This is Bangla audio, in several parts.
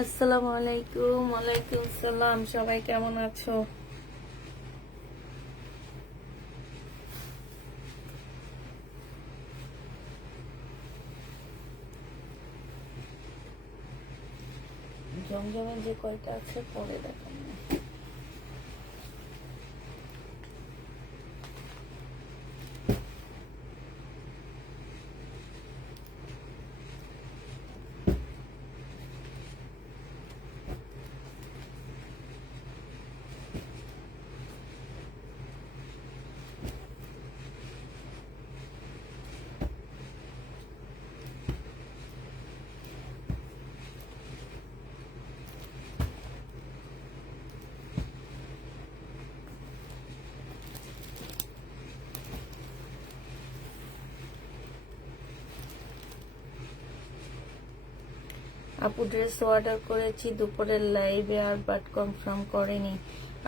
আসসালামু আলাইকুম। ওয়ালাইকুম আসসালাম। সবাই কেমন আছো? জমজমের যে কয়টা আছে পরে দেখাবো। আপু ড্রেস অর্ডার করেছি দুপুরের লাইভে, আর বাট কনফার্ম করেনি।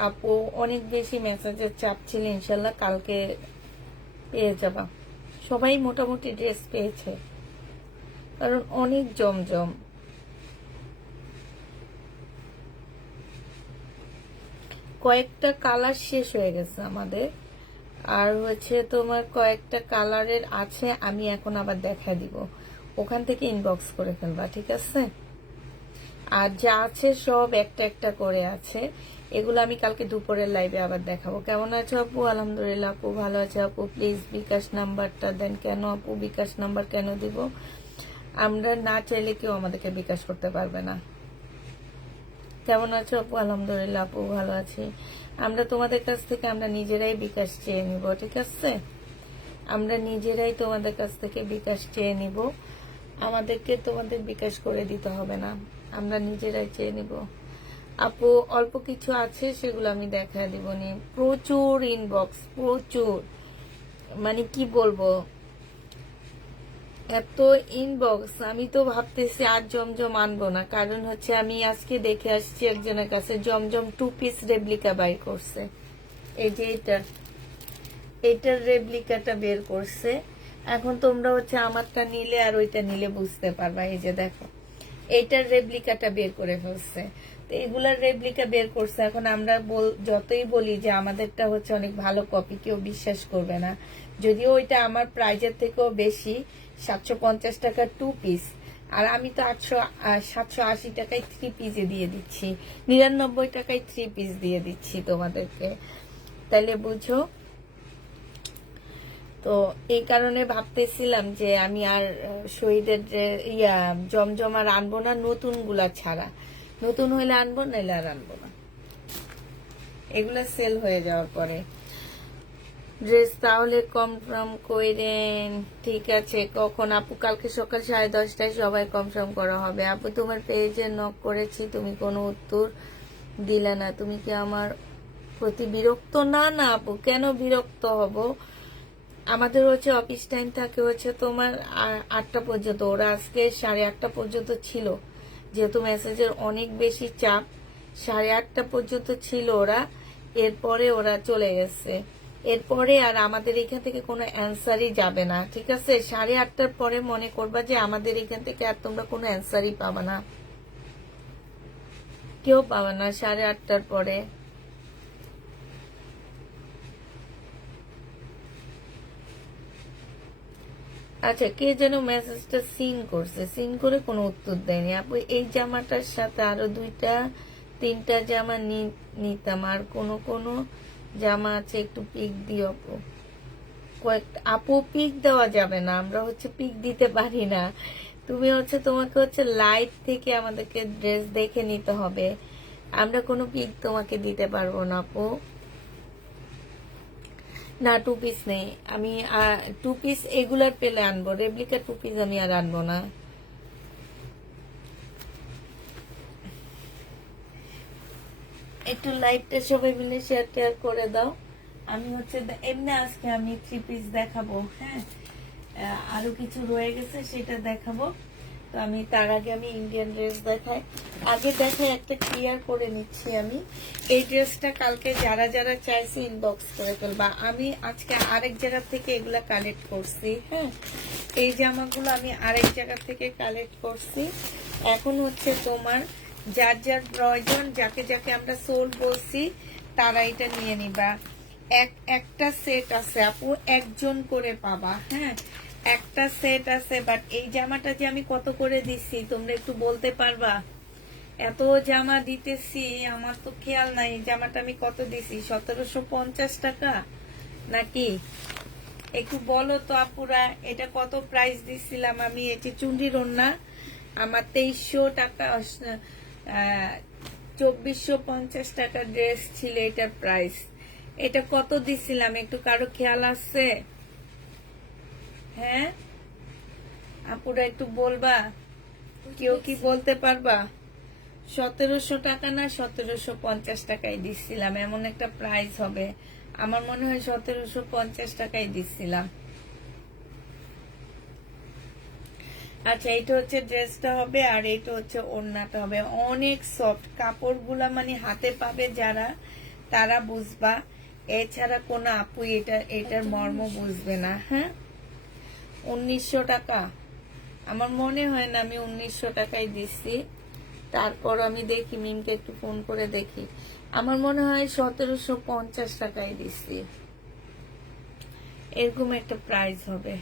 আপু অনেক বেশি মেসেজের চাপ ছিল, ইনশাল্লাহ কালকে পেয়ে যাবা। সবাই মোটামুটি ড্রেস পেয়েছে, কারণ অনেক জমজম। কয়েকটা কালার শেষ হয়ে গেছে আমাদের, আর হচ্ছে তোমার কয়েকটা কালারের আছে, আমি এখন আবার দেখা দিব। ওখান থেকে ইনবক্স করে ফেলবা, ঠিক আছে? আর যা আছে সব একটা একটা করে আছে, এগুলো আমি কালকে দুপুরের লাইভে আবার দেখাবো। কেমন আছো আপু? আলহামদুলিল্লাহ আপু, ভালো আছে আপু। প্লিজ বিকাশ নাম্বারটা দেন। কেন আপু বিকাশ নাম্বার কেন দিব? আমরা না চাইলে কেউ আমাদেরকে বিকাশ করতে পারবে না। কেমন আছো আপু? আলহামদুলিল্লাহ আপু, ভালো আছি। আমরা তোমাদের কাছ থেকে আমরা নিজেরাই বিকাশ চেয়ে নিব, ঠিক আছে? আমরা নিজেরাই তোমাদের কাছ থেকে বিকাশ চেয়ে নিব, আমাদেরকে তোমাদের বিকাশ করে দিতে হবে না, আমরা নিজেরাই চেয়ে নিব। আপু অল্প কিছু আছে, সেগুলো আমি দেখা দিব নি। প্রচুর ইনবক্স, প্রচুর, মানে কি বলবো, এত ইনবক্স। আমি তো ভাবতেছি আর জমজম আনবো না, কারণ হচ্ছে আমি আজকে দেখে আসছি একজনের কাছে জমজম 2 পিস রেপ্লিকা বাই করছে। এই যে এটার রেপ্লিকাটা বের করছে। এখন তোমরা হচ্ছে আমারটা নিলে আর ওইটা নিলে বুঝতে পারবা। এই যে দেখো, এইটার রেপ্লিকাটা বের করে ফেলছে। তো এগুলার রেপ্লিকা বের করছে। এখন আমরা যতই বলি যে আমাদেরটা হচ্ছে অনেক ভালো কপি, কেউ বিশ্বাস করবে না। যদিও ওইটা আমার প্রাইজের থেকেও বেশি, 750 টাকা 2 পিস, আর আমি তো 780 টাকায় 3 পিসে দিয়ে দিচ্ছি, 99 টাকায় 3 পিস দিয়ে দিচ্ছি তোমাদেরকে। তাইলে বুঝো। তো এই কারণে ভাবতেছিলাম যে আমি আর শহীদের জমজম আর আনবো না, নতুন গুলা ছাড়া। নতুন হইলে আনবো, নাইলে আর আনবো না, এগুলা সেল হয়ে যাওয়ার পরে। ড্রেস তাহলে কনফার্ম করেন, ঠিক আছে? কখন আপু? কালকে সকাল 10:30টায় সবাই কনফার্ম করা হবে। আপু তোমার পেজে নক করেছি, তুমি কোনো উত্তর দিলে না, তুমি কি আমার প্রতি বিরক্ত? না না আপু, কেন বিরক্ত হব? আমাদের হচ্ছে অফিস টাইম থাকে হচ্ছে তোমার 8টা পর্যন্ত, ওরা আজকে 8:30 পর্যন্ত ছিল, যেহেতু মেসেজের অনেক বেশি চাপ। 8:30 পর্যন্ত ছিল ওরা, এরপরে ওরা চলে গেছে। এরপরে আর আমাদের এখান থেকে কোনো অ্যান্সারই যাবে না, ঠিক আছে? 8:30টার পরে মনে করবা যে আমাদের এখান থেকে আর তোমরা কোনো অ্যান্সারই পাবা না, কেউ পাবা না 8:30টার পরে। আচ্ছা, কে যেন মেসেজটা সিন করছে, সিন করে কোনো উত্তর দেয়নি। আপু এই জামাটার সাথে আরো 2-3টা জামা নিতাম, আর কোনো জামা আছে, একটু পিক দিও আপু। কয়েকটা আপু পিক দেওয়া যাবে না, আমরা হচ্ছে পিক দিতে পারি না। তুমি হচ্ছে তোমাকে হচ্ছে লাইভ থেকে আমাদেরকে ড্রেস দেখে নিতে হবে, আমরা কোনো পিক তোমাকে দিতে পারবো না আপু। না 2 পিস নেই, আমি 2 পিস এগুলার পেলে আনবো, রেপ্লিকা 2 পিস আমি আর আনবো না। একটু লাইভটা সবাই মিলে শেয়ার টেয়ার করে দাও। আমি হচ্ছে এমনি আজকে আমি 3 পিস দেখাবো, হ্যাঁ, আরো কিছু রয়ে গেছে সেটা দেখাবো। তো আমি তার আগে আমি ইন্ডিয়ান ড্রেস দেখাই, আগে দেখাই একটা ক্লিয়ার করে নিচ্ছি। আমি এই ড্রেসটা কালকে যারা যারা চাইছে ইনবক্স করে ফেলবা। আমি আজকে আরেক জায়গা থেকে এগুলা কালেক্ট করছি, হ্যাঁ, এই জামাগুলো আমি আরেক জায়গা থেকে কালেক্ট করছি। এখন হচ্ছে তোমার যার যার প্রয়োজন, যাকে যাকে আমরা সোল বলছি তারা এটা নিয়ে নিবা। একটা সেট আছে আপু, একজন করে পাবা। হ্যাঁ, একটা সেট আছে। বাট এই জামাটা যে আমি কত করে দিচ্ছি তোমরা একটু বলতে পারবা? এত জামা দিতেছি, আমার তো খেয়াল নাই জামাটা আমি কত দিছি। 1750 টাকা নাকি? একটু বলো তো আপুরা, এটা কত প্রাইস দিছিলাম আমি? এটি চুন্ডির ওড়না, আমার 2300 টাকা 2450 টাকা ড্রেস ছিল এটার প্রাইস। এটা কত দিছিলাম একটু কারো খেয়াল আছে? হ্যাঁ আপুরা একটু বলবা, কেউ কি বলতে পারবা? 1700 টাকা না 1750 টাকাই দিচ্ছিলাম, এমন একটা প্রাইস হবে। আমার মনে হয় 1750 টাকাই দিচ্ছিলাম। আচ্ছা, এটা হচ্ছে ড্রেসটা হবে, আর এটা হচ্ছে ওড়নাটা হবে। অনেক সফট কাপড়গুলা, মানে হাতে পাবে যারা তারা বুঝবা, এছাড়া কোন আপু এটার মর্ম বুঝবে না। হ্যাঁ, 1900 টাকা আমার মনে হয় না আমি 1900 টাকাই দিচ্ছি। তারপর আমি দেখি, মিমকে একটু ফোন করে দেখি, আমার মনে হয় 1750 টাকাই দিচ্ছি, এরকম একটা প্রাইস হবে।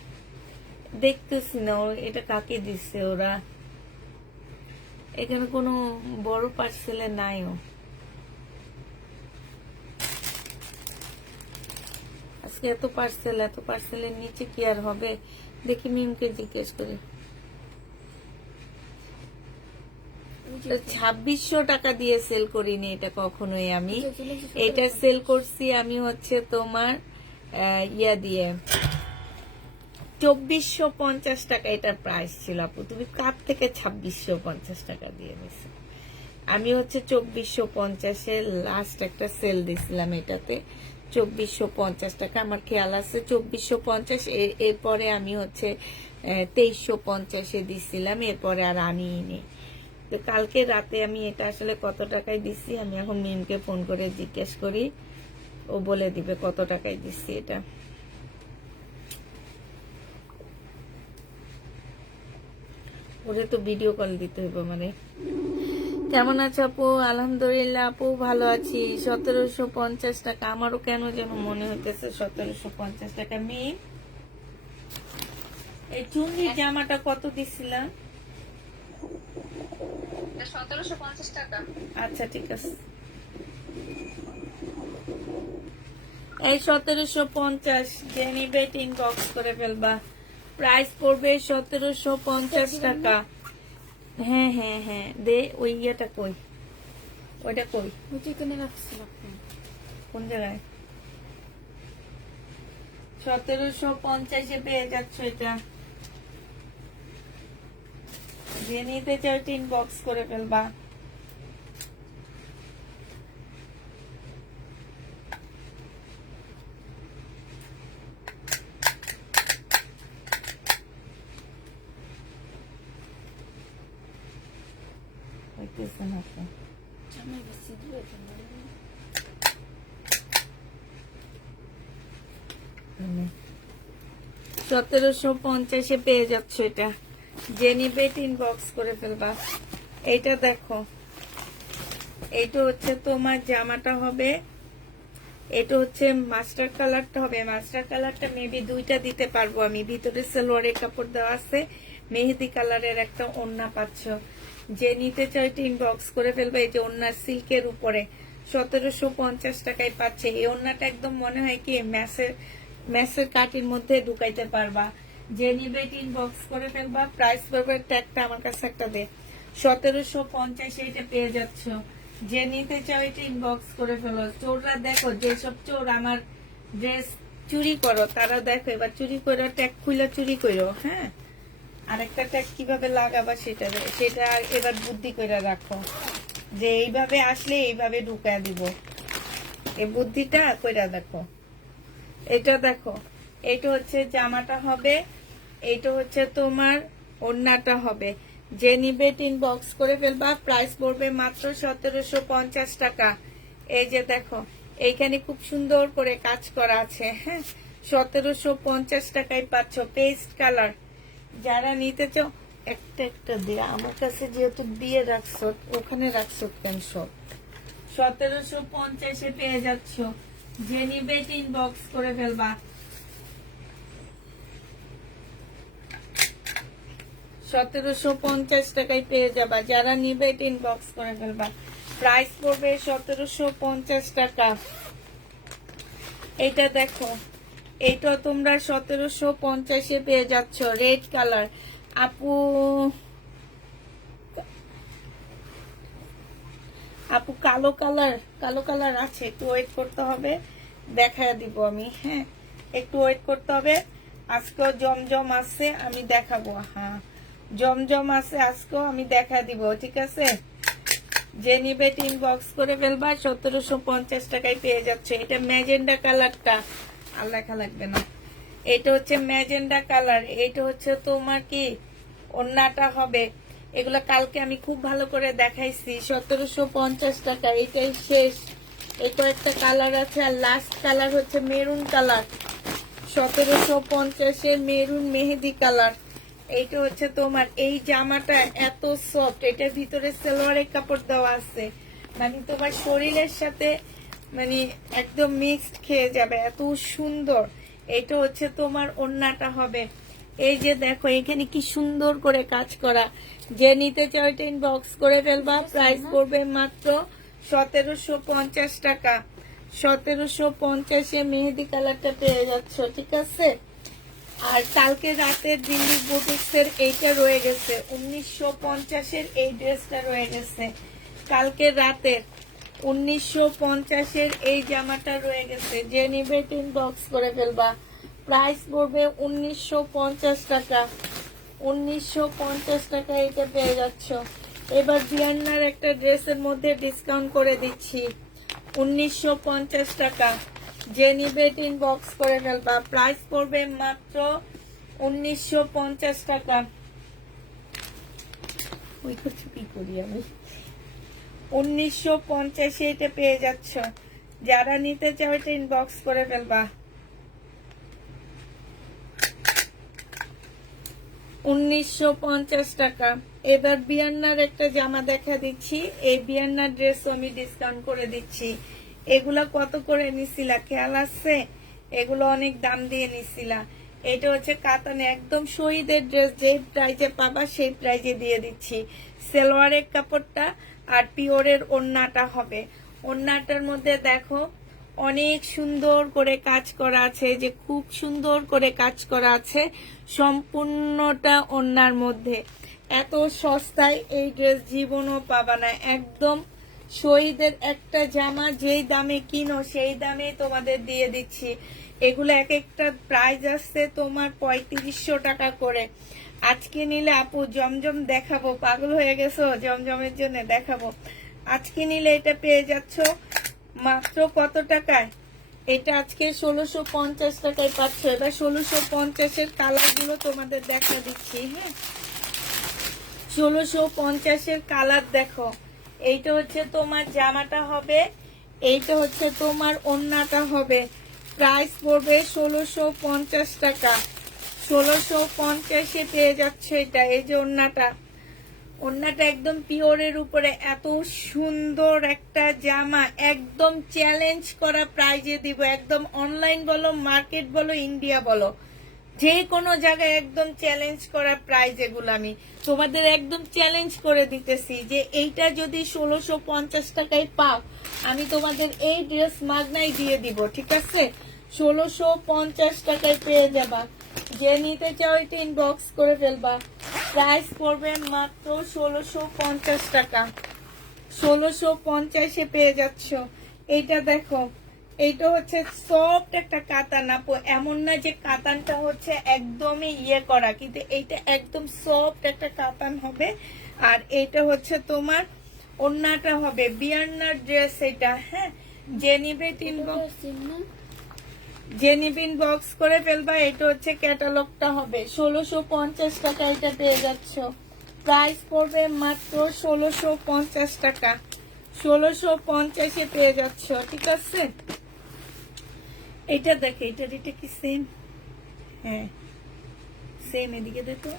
দেখতেছি না এটা কাকে দিচ্ছে ওরা, এখানে কোনো বড় পার্সেলে নাইও। আজকে এত পার্সেলের নিচে কি আর হবে? দেখি মিমকে জিজ্ঞেস করি। 2600 টাকা দিয়ে সেল করিনি এটা কখনোই আমি। এটা সেল করছি আমি হচ্ছে তোমার ইয়া দিয়ে 2450 টাকা এটার প্রাইস ছিল। আপু তুমি কার থেকে 2650 টাকা দিয়ে নিছো? আমি হচ্ছে 2450-এর লাস্ট একটা সেল দিছিলাম এটাতে, 2450 টাকা আমার খেয়াল আছে। 2450, এরপরে আমি হচ্ছে 2350-এ দিছিলাম, এরপরে আর আনিনি। তো কালকে রাতে আমি এটা আসলে কত টাকায় দিচ্ছি, আমি এখন মিমকে ফোন করে জিজ্ঞেস করি, ও বলে দিবে কত টাকায় দিচ্ছি এটা। ওরে তো ভিডিও কল দিতে হইব মানে। কেমন আছো আপু? আলহামদুলিল্লাহ আপু ভালো আছি। 1750 টাকা, আমারও কেন যেন মনে হইতেছে 1750 টাকা। মেয়ে এই চুন্ডির জামাটা কত দিছিলাম? 1750 টাকা। আচ্ছা ঠিক আছে, এই 1750 যে নিবে ইনবক্স করে ফেলবা। প্রাইস পড়বে 1750 টাকা। হ্যাঁ হ্যাঁ হ্যাঁ, দে ওই ইয়েটা কই, ওইটা কই, কোন জায়গায়? 1750-এ পেয়ে যাচ্ছ এটা। যে নিতে চাও ইনবক্স করে ফেলবা। হইতেছে না তো। 1750-এ পেয়ে যাচ্ছ এটা। যে নিবে ইনবক্স করে ফেলবা। এইটা দেখো, এইটা হচ্ছে তোমার জামাটা হবে, এটা হচ্ছে মাস্টার কালারটা হবে। মাস্টার কালারটা মেবি দুইটা দিতে পারবো আমি, ভিতরে সালোয়ারের কাপড় দেওয়া আছে, মেহেদি কালারের একটা ওড়না পাচ্ছ। যে নিতে চাও এটা ইনবক্স করে ফেলবে। এই যে ওড়না সিল্কের উপরে 1750 টাকায় পাচ্ছে। এই ওড়নাটা একদম মনে হয় কি ম্যাসের কাটির মধ্যে ঢুকাইতে পারবা। যে নিবে এটা ইনবক্স করে ফেলবা। প্রাইস পড়বে, ট্যাগটা আমার কাছে একটা দে, 1750 এটা পেয়ে যাচ্ছ। যে নিতে চাও এটা ইনবক্স করে ফেলো। চোররা দেখো, যেসব চোর আমার ড্রেস চুরি করো তারা দেখো, এবার চুরি করো ট্যাগ খুলে চুরি করো। হ্যাঁ, আরেকটা ট্যাগ কিভাবে লাগাবা সেটা এবার বুদ্ধি করে রাখো, যে এইভাবে আসলে এইভাবে ঢুকায় দিব। এই বুদ্ধিটা কইরা দেখো। এটা দেখো, এটা হচ্ছে জামাটা হবে, এইটা হচ্ছে তোমার ওড়নাটা হবে। যে নিবে ইনবক্স করে ফেলবা। প্রাইস পড়বে মাত্র 1750 টাকা। এই যে দেখো, এইখানে খুব সুন্দর করে কাজ করা আছে। হ্যাঁ, 1750 টাকায় পাচ্ছ। পেস্ট কালার যারা নিতে চাও, একটা একটা দিয়ে আমার কাছে যেহেতু দিয়ে রাখছো, ওখানে রাখছো কেন সব? 1750 পেয়ে যাচ্ছ, যে নিবে ইনবক্স করে ফেলবা। 1750 টাকায় পেয়ে যাবা, যারা নিবে ইনবক্স করে ফেলবা। প্রাইস পড়বে 1750 টাকা। এটা দেখো, এটা তোমরা 1750 পেয়ে যাচ্ছ, রেড কালার। আপু আপু কালো কালার আছে, একটু ওয়েট করতে হবে, দেখায় দিব আমি। হ্যাঁ, একটু ওয়েট করতে হবে। আজকেও জমজম আছে, আমি দেখাবো। হ্যাঁ, জমজম আছে আজকেও, আমি দেখা দিব, ঠিক আছে? যে নিবে ইনবক্স করে ফেলবা, 1750 টাকায় পেয়ে যাচ্ছে। এটা ম্যাজেন্ডা কালারটা, আর লেখা লাগবে না। এটা হচ্ছে ম্যাজেন্ডা কালার, এটা হচ্ছে তোমার কি ওন্নাটা হবে। এগুলা কালকে আমি খুব ভালো করে দেখাইছি। 1750 টাকা, এটাই শেষ। এই কয়েকটা কালার আছে, আর লাস্ট কালার হচ্ছে মেরুন কালার। 1750 মেরুন মেহেদি কালার। এইটা হচ্ছে তোমার, এই জামাটা এত সফট, এটার ভিতরে সালোয়ারের কাপড় দেওয়া আছে, মানে তোমার শরীরের সাথে মানে একদম মিক্সড খেয়ে যাবে, এত সুন্দর। এটা হচ্ছে তোমার ওন্নাটা হবে। এই যে দেখো, এখানে কি সুন্দর করে কাজ করা। যে নিতে চাও ইনবক্স করে ফেলবা। প্রাইস পড়বে মাত্র 1750 টাকা। 1750 মেহেদি কালারটা পেয়ে যাচ্ছ, ঠিক আছে? আর কালকে রাতের দিল্লি বুটিক্সের এইটা রয়ে গেছে, 1950 এই ড্রেসটা রয়ে গেছে। কালকে রাতের 1950 এই জামাটা রয়ে গেছে, যে নিবে ইনবক্স করে ফেলবা। প্রাইস পড়বে 1950 টাকা। 1950 টাকা এটা পেয়ে যাচ্ছ। এবার ভিয়ান্নার একটা ড্রেসের মধ্যে ডিসকাউন্ট করে দিচ্ছি, 1950 টাকা। যে নিবে ইনবক্স করে ফেলবা। প্রাইস পড়বে মাত্র 1950 টাকা। ওই কিছু কি করি আমি, 1950 এটা পেয়ে যাচ্ছ। যারা নিতে চাও এটা ইনবক্স করে ফেলবা। 1950 টাকা। এবার বিয়ান্নার একটা জামা দেখা দিচ্ছি, এই বিয়ান্নার ড্রেস আমি ডিসকাউন্ট করে দিচ্ছি। এগুলা কত করে নিছিলা খেয়াল আছে? এগুলো অনেক দাম দিয়ে নিছিলা। এটা হচ্ছে কাতানে একদম শহীদের ড্রেস, যে প্রাইজে পাবা সেই প্রাইজে দিয়ে দিচ্ছি। সালোয়ারের কাপড়টা আর পিওরের ওড়নাটা হবে। ওড়নাটার মধ্যে দেখো অনেক সুন্দর করে কাজ করা আছে, যে খুব সুন্দর করে কাজ করা আছে সম্পূর্ণটা ওড়নার মধ্যে। এত সস্তায় এই ড্রেস জীবনও পাবা না। একদম শহীদের একটা জামা, যেই দামে কিনো সেই দামে তোমাদের দিয়ে দিচ্ছি। এগুলো এক একটা প্রাইস আসছে তোমার 3500 টাকা করে। আজকে নিলে আপু জমজম দেখাবো, পাগল হয়ে গেছো জমজমের জন্য দেখাবো। আজকে নিলে এটা পেয়ে যাচ্ছ মাত্র কত টাকায়? এটা আজকে 1650 টাকায় পাচ্ছ। এবার 1650 কালার গুলো তোমাদের দেখা দিচ্ছি। হ্যাঁ, 1650 কালার দেখো। এইটা হচ্ছে তোমার জামাটা হবে, এইটা হচ্ছে তোমার ওড়নাটা হবে। প্রাইস পড়বে 1650 টাকা। 1650 পেয়ে যাচ্ছে এটা। এই যে ওড়নাটা একদম পিওরের উপরে, এত সুন্দর একটা জামা, একদম চ্যালেঞ্জ করা প্রাইজে দিব। একদম অনলাইন বলো, মার্কেট বলো, ইন্ডিয়া বলো, যে কোনো জায়গায় একদম চ্যালেঞ্জ করা প্রাইজ। এগুলো আমি তোমাদের একদম চ্যালেঞ্জ করে দিতেছি, যে এইটা যদি 1650 টাকায় পাও, আমি তোমাদের এই ড্রেস মাগনাই দিয়ে দিব, ঠিক আছে? 1650 টাকায় পেয়ে যাবা। যে নিতে চাও এটা ইনবক্স করে ফেলবা। প্রাইস পড়বে মাত্র 1650 টাকা। 1650 পেয়ে যাচ্ছ। এইটা দেখো, এইটা হচ্ছে সফট একটা কাতান। আপু এমন না যে কাতানটা হচ্ছে একদমই ইয়ে করা, কিন্তু এইটা একদম সফট একটা কাতান হবে। আর এইটা হচ্ছে তোমার ওড়নাটা হবে বিয়ান্নার ড্রেস এটা। হ্যাঁ, জেনিবিন বক্স করে ফেলবা। এটা হচ্ছে ক্যাটালগটা হবে। 1650 টাকা এটা পেয়ে যাচ্ছ। প্রাইস পড়বে মাত্র 1650 টাকা। 1650 পেয়ে যাচ্ছ, ঠিক আছে? এটা দেখে, এটা কি সেম? হ্যাঁ সেম। এদিকে দেখো,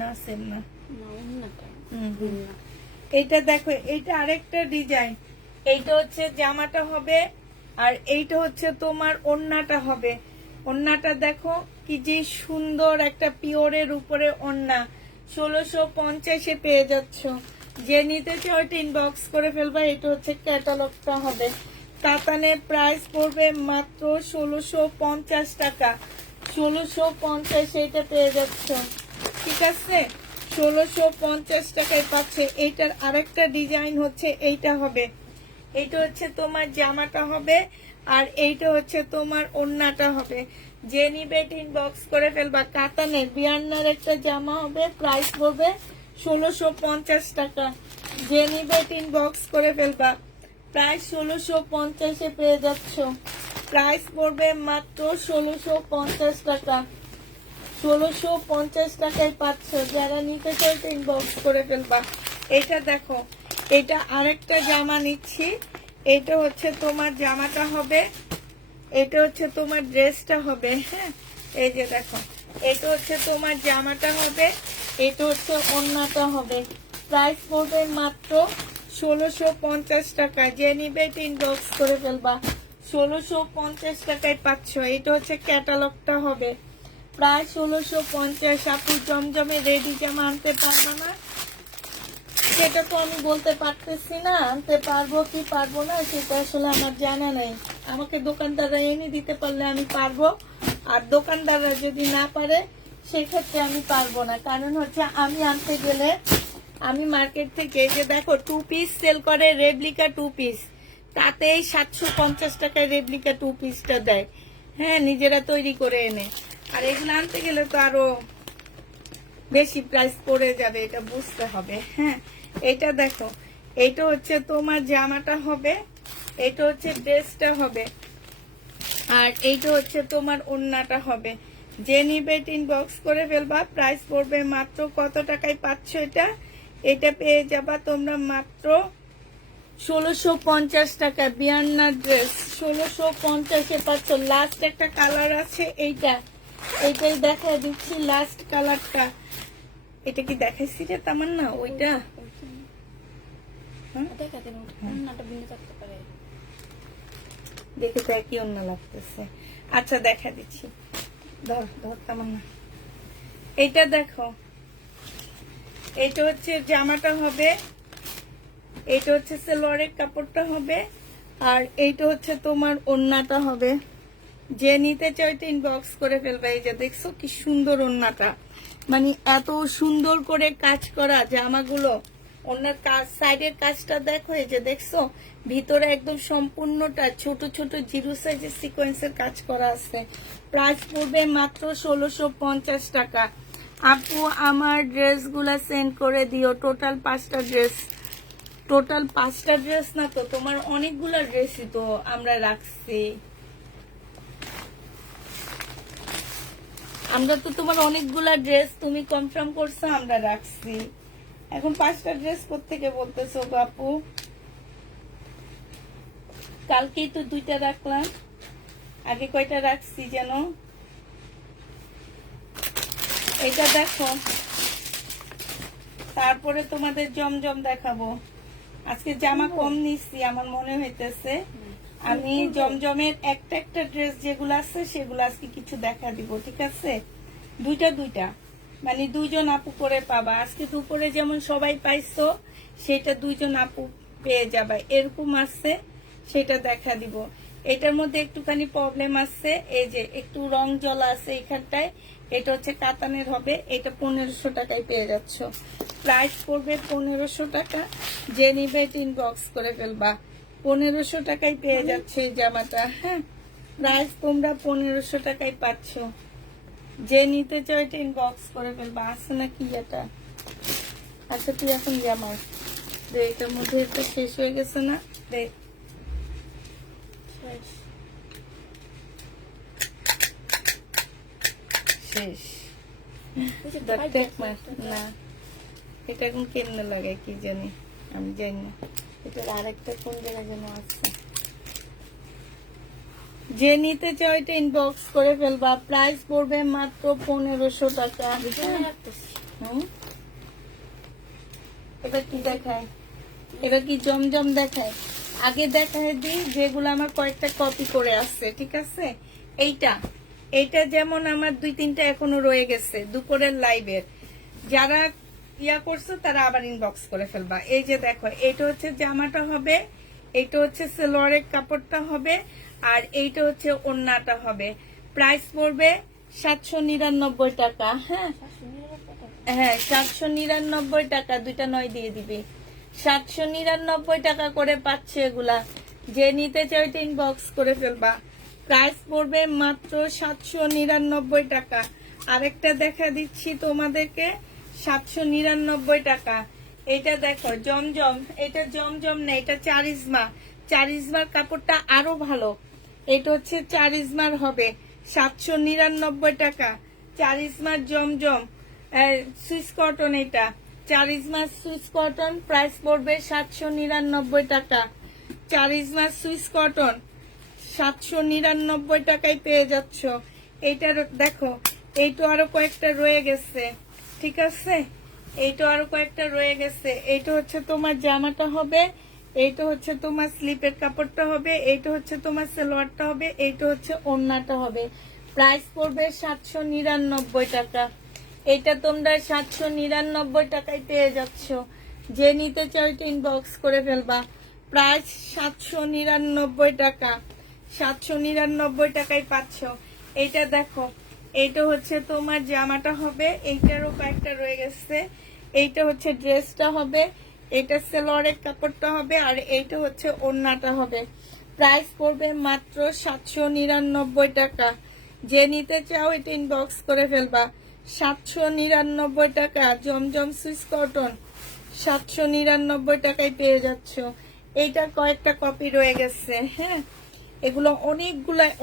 না সেম না। না অন্যটা হুম। ভিন্ন। এইটা দেখো, এইটা আরেকটা ডিজাইন। এইটা হচ্ছে জামাটা হবে, আর এইটা হচ্ছে তোমার ওড়নাটা হবে। ওড়নাটা দেখো কি যে সুন্দর, একটা পিওরের উপরে ওড়না। 1650-এ পেয়ে যাচ্ছ। যে নিতে চাও ওইটা ইনবক্স করে ফেলবা। এটা হচ্ছে ক্যাটালগটা হবে। কাতানের প্রাইস পড়বে মাত্র 1650 টাকা। 1650 এইটা পেয়ে যাচ্ছ, ঠিক আছে? 1650 টাকায় পাচ্ছে। এইটার আরেকটা ডিজাইন হচ্ছে এইটা হবে। এইটা হচ্ছে তোমার জামাটা হবে, আর এইটা হচ্ছে তোমার ওড়নাটা হবে। যে নিবে ইনবক্স করে ফেলবা। কাতানের বিয়ান্নার একটা জামা হবে, প্রাইস পড়বে 1650 টাকা। যে নিবে ইনবক্স করে ফেলবা। প্রাইস 1650-এ পেয়ে যাচ্ছ। প্রাইস পড়বে মাত্র 1650 টাকা। 1650 টাকায় পাচ্ছ। যারা নিতে চাই ইনবক্স করে ফেলবা। এটা দেখো, এটা আরেকটা জামা নিচ্ছি। এটা হচ্ছে তোমার জামাটা হবে, এটা হচ্ছে তোমার ড্রেসটা হবে। হ্যাঁ, এই যে দেখো, এটা হচ্ছে তোমার জামাটা হবে, এটা হচ্ছে ওড়নাটা হবে। প্রাইস পড়বে মাত্র 1650 টাকা। যে নিবে ইনবক্স করে ফেলবা। 1650 টাকায় পাচ্ছ। এটা হচ্ছে ক্যাটালগটা হবে। প্রায় 1650। আপু জমজমে রেডি জামা আনতে পারবো না, সেটা তো আমি বলতে পারতেছি না। আনতে পারবো কি পারবো না সেটা আসলে আমার জানা নেই। আমাকে দোকানদাররা এনে দিতে পারলে আমি পারবো, আর দোকানদাররা যদি না পারে সেক্ষেত্রে আমি পারবো না। কারণ হচ্ছে আমি আনতে গেলে, আমি মার্কেট থেকে এই যে দেখো 2 পিস সেল করে, রেপ্লিকা 2 পিস, তাতেই 750 টাকায় রেপ্লিকা 2 পিসটা দেয়। হ্যাঁ, নিজেরা তৈরি করে এনে। আর এগুলো আনতে গেলে তো আরো বেশি প্রাইস পড়ে যাবে, এটা বুঝতে হবে। হ্যাঁ, এটা দেখো, এটা হচ্ছে তোমার জামাটা হবে, এটা হচ্ছে ড্রেসটা হবে, আর এইটা হচ্ছে তোমার ওড়নাটা হবে। যে নিবে ইনবক্স করে ফেলবা। প্রাইস পড়বে মাত্র কত টাকায় পাচ্ছ এটা? এটা পেয়ে যাবা তোমরা মাত্র 1650 টাকা। বিয়ান্নার ড্রেস 1650-এ পাচ্ছ। লাস্ট একটা কালার আছে, এইটাই দেখা দিচ্ছি, লাস্ট কালারটা। এটা কি দেখাইছি রে তামান্না? ওইটা হ্যাঁ? দেখাতে অন্যটা ভিন্ন থাকতে পারে। দেখে তো একই অন্য লাগতেছে। আচ্ছা দেখা দিচ্ছি, ধর ধর তামান্না। এইটা দেখো, এটা হচ্ছে জামাটা হবে, এটা হচ্ছে সালোয়ারের কাপড়টা হবে, আর এইটা হচ্ছে তোমার ওড়নাটা হবে। যে নিতে চাও এটা ইনবক্স করে ফেলবে। এই যে দেখছো কি সুন্দর ওড়নাটা, মানে এত সুন্দর করে কাজ করা জামাগুলো। ওনার কাজ, সাইডের কাজটা দেখো, এই যে দেখছো ভিতরে একদম সম্পূর্ণটা ছোট ছোট জিরো সাইজের সিকোয়েন্সের কাজ করা আছে। প্রাইস পড়বে মাত্র 1650 টাকা। আপু আমার ড্রেসগুলা সেন্ড করে দিও। টোটাল 5টা ড্রেস, টোটাল 5টা ড্রেস না তো, তোমার অনেকগুলা ড্রেসই তো আমরা রাখছি। আমরা তো তোমার অনেকগুলা ড্রেস তুমি কনফার্ম করছো, আমরা রাখছি। এখন 5টা ড্রেস কোত্থেকে বলতেছো বাপু? কালকেই তো 2টা রাখলাম, আগে কয়টা রাখছি যেন? এটা দেখো, তারপরে তোমাদের জমজম দেখাবো। আজকে জামা কম নিচ্ছি আমার মনে হইতেছে। আমি জমজমের একটা ড্রেস যেগুলো আছে সেগুলো আজকে কিছু দেখা দিব, ঠিক আছে? দুইটা মানে 2জন আপু করে পাবা। আজকে দুপুরে যেমন সবাই পাইছো, সেটা 2জন আপু পেয়ে যাবে, এরকম আছে, সেটা দেখা দিব। এটার মধ্যে একটুখানি প্রবলেম আছে, এই যে একটু রং জ্বলা আছে এখানটায়। এটা হচ্ছে কাতানের হবে, এটা 1500 টাকায় পেয়ে যাচ্ছ। প্রাইস পড়বে 1500 টাকা। যে নিবে ইনবক্স করে ফেলবা। 1500 টাকায় পেয়ে যাচ্ছে এই জামাটা। হ্যাঁ, প্রাইস তোমরা 1500 টাকায় পাচ্ছ। যে নিতে চাও এটা ইনবক্স করে ফেলবা। আছে নাকি এটা? আচ্ছা তুই এখন জামা এটার মধ্যে এটা শেষ হয়ে গেছে না? দেখ শেষ। দেখ না, এটা এখন কেমনে লাগায় কি জানি, আমি জানি না। এটার আরেকটা কোন জায়গায় যেন আছে। যে নিতে চাও এটা ইনবক্স করে ফেলবা। প্রাইস পড়বে মাত্র 1500 টাকা। এবার কি দেখায়, এবার কি জমজম দেখায়? আগে দেখায় দিই যেগুলো আমার কয়েকটা কপি করে আসছে, ঠিক আছে? এইটা যেমন আমার 2-3টা এখনো রয়ে গেছে দুপুরের লাইভের। যারা ইয়া করছো তারা আবার ইনবক্স করে ফেলবা। এই যে দেখো, এটা হচ্ছে জামাটা হবে, এইটা হচ্ছে সালোয়ারের কাপড়টা হবে, আর এইটা হচ্ছে ওড়নাটা হবে। প্রাইস পড়বে 799 টাকা। হ্যাঁ 799 টাকা, 2টা 9 দিয়ে দিবি। 799 টাকা করে পাচ্ছে এগুলা। যে নিতে চাই ইনবক্স করে ফেলবা। প্রাইস পড়বে মাত্র 799 টাকা। আরেকটা দেখা দিচ্ছি তোমাদেরকে, 799 টাকা। এটা দেখো জমজম, এটা জমজম না, এটা চারিজমা। চারিজমার কাপড়টা আরো ভালো। এটা হচ্ছে চারিজমার হবে, 799 টাকা। চারিজমার জমজম সুইস কটন, এটা চারিজমার সুইস কটন। প্রাইস পড়বে 799 টাকা। চারিজমার সুইস কটন 799 টাকায় পেয়ে যাচ্ছ। এইটার দেখো, এইটা আরো কয়েকটা রয়ে গেছে, ঠিক আছে? এইটা আরো কয়েকটা রয়ে গেছে। এইটা হচ্ছে তোমার জামাটা হবে, এইটা হচ্ছে তোমার স্লিপের কাপড়টা হবে, এইটা হচ্ছে তোমার সালোয়ারটা হবে, এইটা হচ্ছে ওড়নাটা হবে। প্রাইস পড়বে 799 টাকা। এটা তোমরা 799 টাকায় পেয়ে যাচ্ছ। যে নিতে চাও ইনবক্স করে ফেলবা। প্রাইস 799 টাকা। 799 টাকায় পাচ্ছ। এইটা দেখো, এইটা হচ্ছে তোমার জামাটা হবে, এইটারও কয়েকটা রয়ে গেছে। এইটা হচ্ছে ড্রেসটা হবে, এটা সালোয়ারের কাপড়টা হবে, আর এইটা হচ্ছে ওড়নাটা হবে। প্রাইস পড়বে মাত্র 799 টাকা। যে নিতে চাও এটা ইনবক্স করে ফেলবা। 799 টাকা জমজম সুইস কটন, 799 টাকায় পেয়ে যাচ্ছ। এইটা কয়েকটা কপি রয়ে গেছে। হ্যাঁ, এগুলো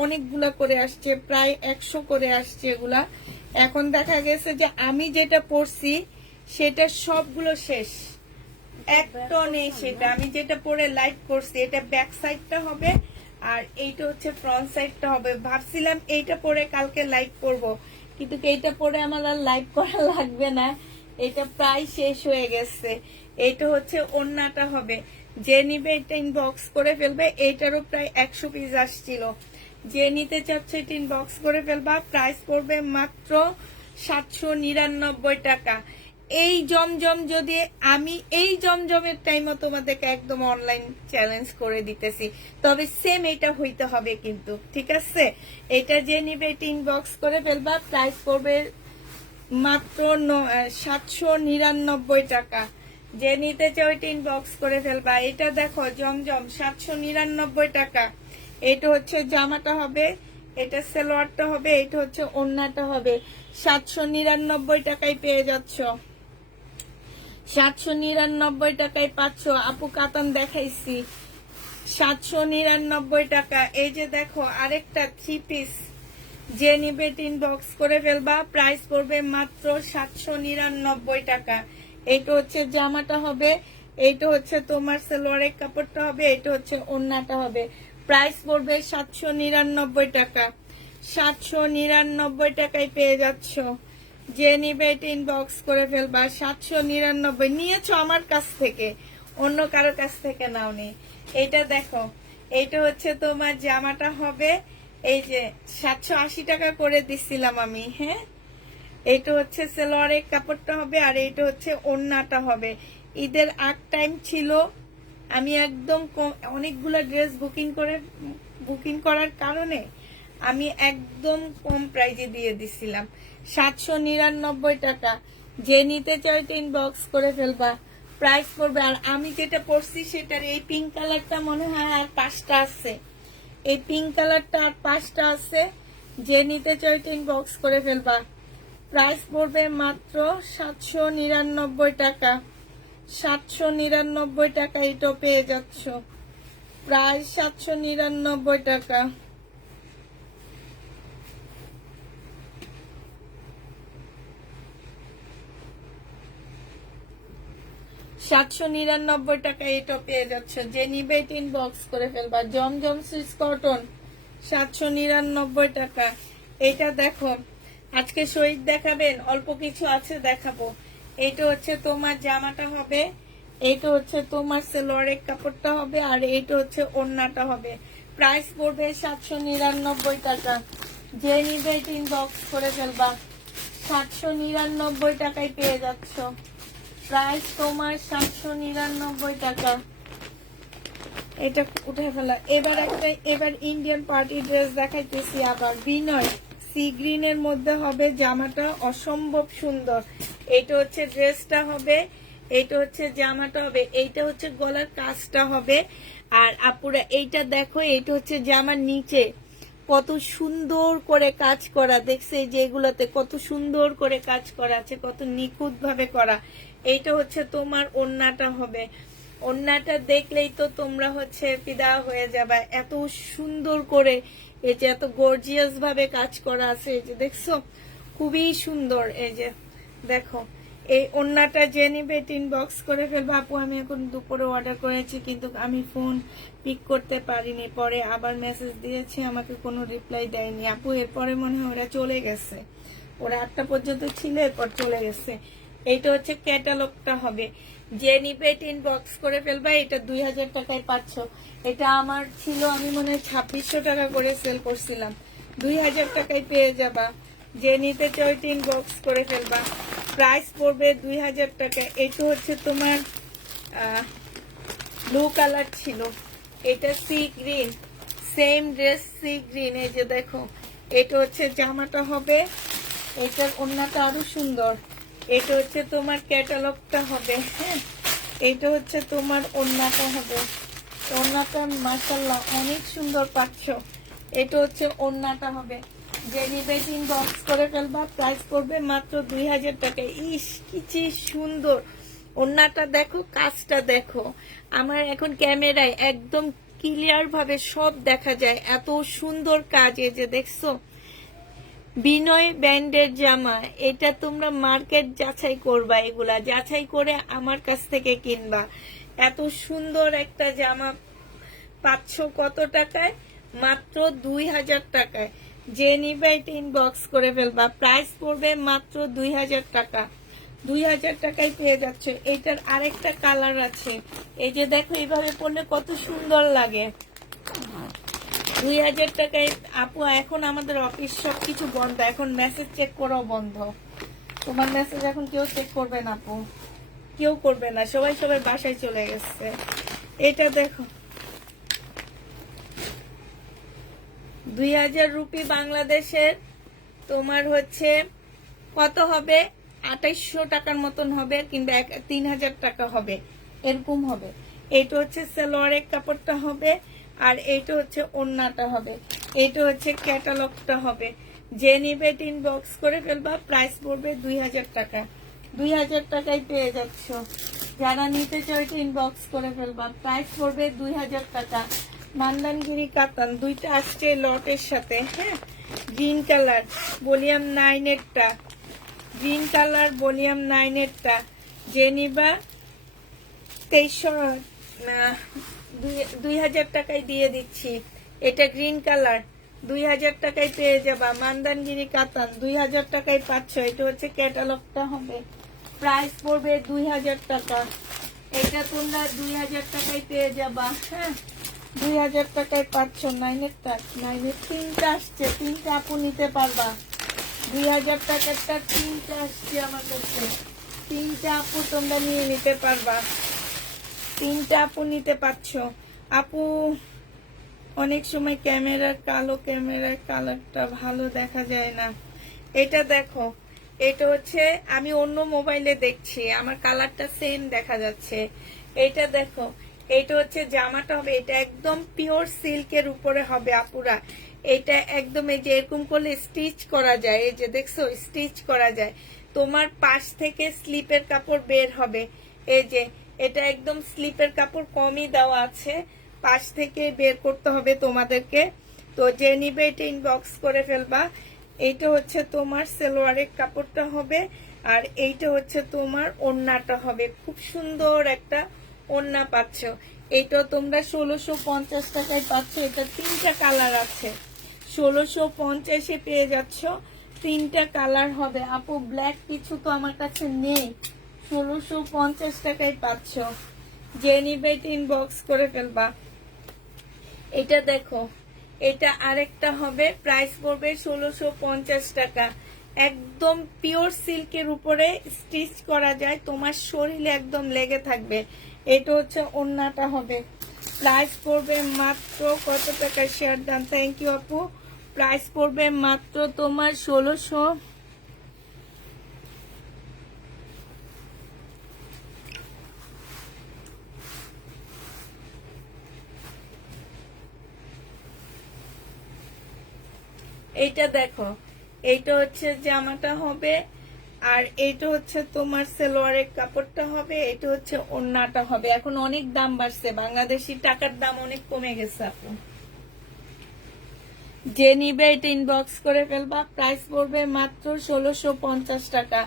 অনেকগুলা করে আসছে, প্রায় 100 করে আসছে এগুলা। এখন দেখা গেছে যে আমি যেটা পরছি সেটা সবগুলো শেষ, একটা নেই। সেটা আমি যেটা পরে লাইভ করছি, এটা ব্যাক সাইডটা হবে, আর এইটা হচ্ছে ফ্রন্ট সাইডটা হবে। ভাবছিলাম এইটা পরে কালকে লাইভ করব, কিন্তু এইটা পরে আমার আর লাইভ করা লাগবে না, এটা প্রায় শেষ হয়ে গেছে। এটা হচ্ছে ওড়নাটা হবে। যে নিবে এটা ইনবক্স করে ফেলবে। এইটারও প্রায় 100 পিস আসছিল। যে নিতে চাচ্ছে এটা ইনবক্স করে ফেলবা। প্রাইস পড়বে মাত্র 799 টাকা। এই জমজম যদি আমি এই জমজমের টাইমও তোমাদেরকে একদম অনলাইন চ্যালেঞ্জ করে দিতেছি, তবে সেম এটা হইতে হবে কিন্তু, ঠিক আছে? এটা যে নিবে এটা ইনবক্স করে ফেলবা। প্রাইস পড়বে মাত্র 799 টাকা। যে নিতে চাও এটা ইনবক্স করে ফেলবা। এটা দেখো জমজম 799 টাকা। এটা হচ্ছে জামাটা হবে, এটা সালোয়ারটা হবে, এটা হচ্ছে ওড়নাটা হবে। 799 টাকায় পেয়ে যাচ্ছ। 799 টাকায় পাচ্ছ। আপু কাতান দেখাইছি, 799 টাকা। এই যে দেখো আরেকটা 3 পিস, যে নিবে ইনবক্স করে ফেলবা। প্রাইস পড়বে মাত্র 799 টাকা। এইটা হচ্ছে জামাটা হবে, এইটা হচ্ছে তোমার সালোয়ারের কাপড়টা হবে, এটা হচ্ছে ওড়নাটা হবে। প্রাইস পড়বে 799 টাকা। 799 টাকায় পেয়ে যাচ্ছ। যে নিবে এটা ইনবক্স করে ফেলবা। 799 নিয়েছো আমার কাছ থেকে, অন্য কারো কাছ থেকে নাওনি। এইটা দেখো, এইটা হচ্ছে তোমার জামাটা হবে, এই যে 780 টাকা করে দিছিলাম আমি। হ্যাঁ, এইটা হচ্ছে সালোয়ারের কাপড়টা হবে, আর এইটা হচ্ছে ওড়নাটা হবে। ঈদের আগ টাইম ছিল, আমি একদম অনেকগুলো ড্রেস বুকিং করার কারণে আমি একদম কম প্রাইজে দিয়ে দিছিলাম, 799 টাকা। যে নিতে চাই ইনবক্স করে ফেলবা। প্রাইস পড়বে, আর আমি যেটা পরছি সেটার এই পিঙ্ক কালারটা মনে হয় আর 5টা আছে, এই পিঙ্ক কালারটা আর 5টা আছে। যে নিতে চাই ইনবক্স করে ফেলবা। প্রাইস পড়বে মাত্র 799 টাকা। 799 টাকা এটা পেয়ে যাচ্ছ। প্রাইস 799 টাকা। টাকা এটা পেয়ে যাচ্ছে। যে নিবে ইনবক্স করে ফেলবা। জমজম সুইস কটন 799 টাকা। এটা দেখো, আজকে শহীদ দেখাবেন, অল্প কিছু আছে দেখাবো। এইটা হচ্ছে তোমার জামাটা হবে, এইটা হচ্ছে তোমার সেলোয়ারের কাপড়টা হবে, আর এইটা হচ্ছে ওড়নাটা হবে। প্রাইস পড়বে 799 টাকা। যে নিবে ইনবক্স করে ফেলবা, 799 টাকায় পেয়ে যাচ্ছ। প্রাইস তোমার 799 টাকা। এটা উঠে ফেলা। এবার ইন্ডিয়ান পার্টি ড্রেস দেখাইতেছি। আবার বিনয় সি গ্রিনের মধ্যে হবে জামাটা, অসম্ভব সুন্দর। এইটা হচ্ছে ড্রেসটা হবে, এইটা হচ্ছে জামাটা হবে, এইটা হচ্ছে গলার কাজটা হবে। আর আপুরা এইটা দেখো, এইটা হচ্ছে জামার নিচে কত সুন্দর করে কাজ করা, দেখছে যে এগুলাতে কত সুন্দর করে কাজ করা আছে, কত নিখুঁত ভাবে করা। এইটা হচ্ছে তোমার ওড়নাটা হবে। ওড়নাটা দেখলেই তো তোমরা হচ্ছে ফিদা হয়ে যাবে, এত সুন্দর করে এই যে এত গর্জিয়াস ভাবে কাজ করা আছে। এই যে দেখছো, খুবই সুন্দর। এই যে দেখো, এই ওড়নাটা যে নিবে ইনবক্স করে ফেলবো। আপু আমি এখন দুপুরে অর্ডার করেছি, কিন্তু আমি ফোন পিক করতে পারিনি, পরে আবার মেসেজ দিয়েছি, আমাকে কোনো রিপ্লাই দেয়নি। আপু এরপরে মনে হয় ওরা চলে গেছে, ওরা 8টা পর্যন্ত ছিল, এরপর চলে গেছে। এইটা হচ্ছে ক্যাটালগটা হবে। যে নিবে ইনবক্স করে ফেলবা। এটা 2000 টাকায় পাচ্ছ। এটা আমার ছিল, আমি মনে হয় 2600 টাকা করে সেল করছিলাম, 2000 টাকায় পেয়ে যাবা। যে নিতে চাও ইনবক্স করে ফেলবা। প্রাইস পড়বে 2000 টাকা। এটা হচ্ছে তোমার ব্লু কালার ছিল, এটা sea green, same dress sea green. এই যে দেখো, এটা হচ্ছে জামাটা হবে, এটার ওড়নাটা আরো সুন্দর। এটা হচ্ছে তোমার ক্যাটালগটা হবে। হ্যাঁ, এটা হচ্ছে তোমার ওড়নাটা হবে। ওড়নাটা মাশাআল্লাহ অনেক সুন্দর পাচ্ছ। এটা হচ্ছে ওড়নাটা হবে। যে নিবে ইনবক্স করে ফেলবা। প্রাইস পড়বে মাত্র 2000 টাকা। ইস কি সুন্দর ওড়নাটা, দেখো কাজটা দেখো। আমার এখন ক্যামেরায় একদম ক্লিয়ার ভাবে সব দেখা যায়, এত সুন্দর কাজ। এই যে দেখছো, বিনয় ব্র্যান্ডের জামা। এটা তোমরা মার্কেট যাচাই করবা, এগুলা যাচাই করে আমার কাছ থেকে কিনবা। এত সুন্দর একটা জামা পাচ্ছ কত টাকায়? মাত্র 2000 টাকায়। যে নিবে ইনবক্স করে ফেলবা। প্রাইস পড়বে মাত্র 2000 টাকা। 2000 টাকায় পেয়ে যাচ্ছে। এটার আরেকটা কালার আছে। এই যে দেখো, এইভাবে পরলে কত সুন্দর লাগে। 2000 টাকায়। আপু এখন আমাদের অফিস সবকিছু বন্ধ, এখন মেসেজ চেক করাও বন্ধ। তোমার মেসেজ এখন কেউ চেক করবে না আপু, কেউ করবে না, সবাই বাসায় চলে গেছে। এটা দেখো, 2000 রুপি বাংলাদেশের তোমার হচ্ছে কত হবে? 2800 টাকার মতন হবে, কিংবা 3000 টাকা হবে, এরকম হবে। এইটা হচ্ছে সালোয়ারের কাপড়টা হবে, আর এইটা হচ্ছে ওড়নাটা হবে। এইটা হচ্ছে ক্যাটালগটা হবে। যে নিবে ইনবক্স করে ফেলবা। প্রাইস পড়বে 2000 টাকা। 2000 টাকায় পেয়ে যাচ্ছ। যারা নিতে চাও ইনবক্স করে ফেলবা। প্রাইস পড়বে 2000 টাকা। মান্দানগিরি কাতান দুইটা আসছে লটের সাথে। হ্যাঁ, গ্রিন কালার ভলিউম 9 এরটা, গ্রিন কালার ভলিউম 9 এরটা। যে নিবা 2000 টাকায় দিয়ে দিচ্ছি। এটা গ্রিন কালার, 2000 টাকায় পেয়ে যাবা। মান্দানগিরি কাতান 2000 টাকায় পাচ্ছ। এটা হচ্ছে ক্যাটালগটা হবে। প্রাইস পড়বে 2000 টাকা। এটা তোমরা 2000 টাকায় পেয়ে যাবা। হ্যাঁ, 2000 টাকায় পাচ্ছ। 9 এর 3টা আসছে, 3টা আপু নিতে পারবা। 2000 টাকারটা 3টা আসছে আমার কাছে, 3টা আপু তোমরা নিয়ে নিতে পারবা। 3টা আপু নিতে পারছ। আপু অনেক সময় ক্যামেরার কালারটা ভালো দেখা যায় না। এটা দেখো, এটা হচ্ছে আমি অন্য মোবাইলে দেখছি, আমার কালারটা সেম দেখা যাচ্ছে। এটা দেখো, এটা হচ্ছে জামাটা হবে। এটা একদম পিওর সিল্কের উপরে হবে আপুরা। এটা একদম এই যে এরকম করলে স্টিচ করা যায়। এই যে দেখছো, স্টিচ করা যায়। তোমার পাশ থেকে স্লিপের কাপড় বের হবে। এই যে এটা একদম স্লিপের কাপড় কমই দেওয়া আছে, পাশ থেকে বের করতে হবে তোমাদেরকে। তো যে নিবে এটা ইনবক্স করে ফেলবা। এইটা হচ্ছে তোমার সালোয়ারের কাপড়টা হবে, আর এইটা হচ্ছে তোমার ওড়নাটা হবে। খুব সুন্দর একটা ওড়না পাচ্ছ। এইটা তোমরা 1650 টাকায় পাচ্ছ। এটা 3টা কালার আছে, 1650-এ পেয়ে যাচ্ছ। 3টা কালার হবে। আপু ব্ল্যাক কিছু তো আমার কাছে নেই, 1650 টাকায় পাচ্ছ। যে নিবে ইনবক্স করে ফেলবা। এটা দেখো, এটা আরেকটা হবে, প্রাইস পড়বে 1650 টাকা। একদম পিওর সিল্কের উপরে স্টিচ করা যায়, তোমার শরীরে একদম লেগে থাকবে। এটা হচ্ছে ওড়নাটা হবে, প্রাইস পড়বে মাত্র কত টাকা? শেয়ার দাম, থ্যাংক ইউ আপু। প্রাইস পড়বে মাত্র তোমার 1600। এইটা দেখো, এইটা হচ্ছে জামাটা হবে, আর এইটা হচ্ছে তোমার সালোয়ারের কাপড়টা হবে, এটা হচ্ছে ওড়নাটা হবে। এখন অনেক দাম বাড়ছে, বাংলাদেশি টাকার দাম অনেক কমে গেছে আপু। যে নিবে এটা ইনবক্স করে ফেলবা, প্রাইস পড়বে মাত্র 1650 টাকা।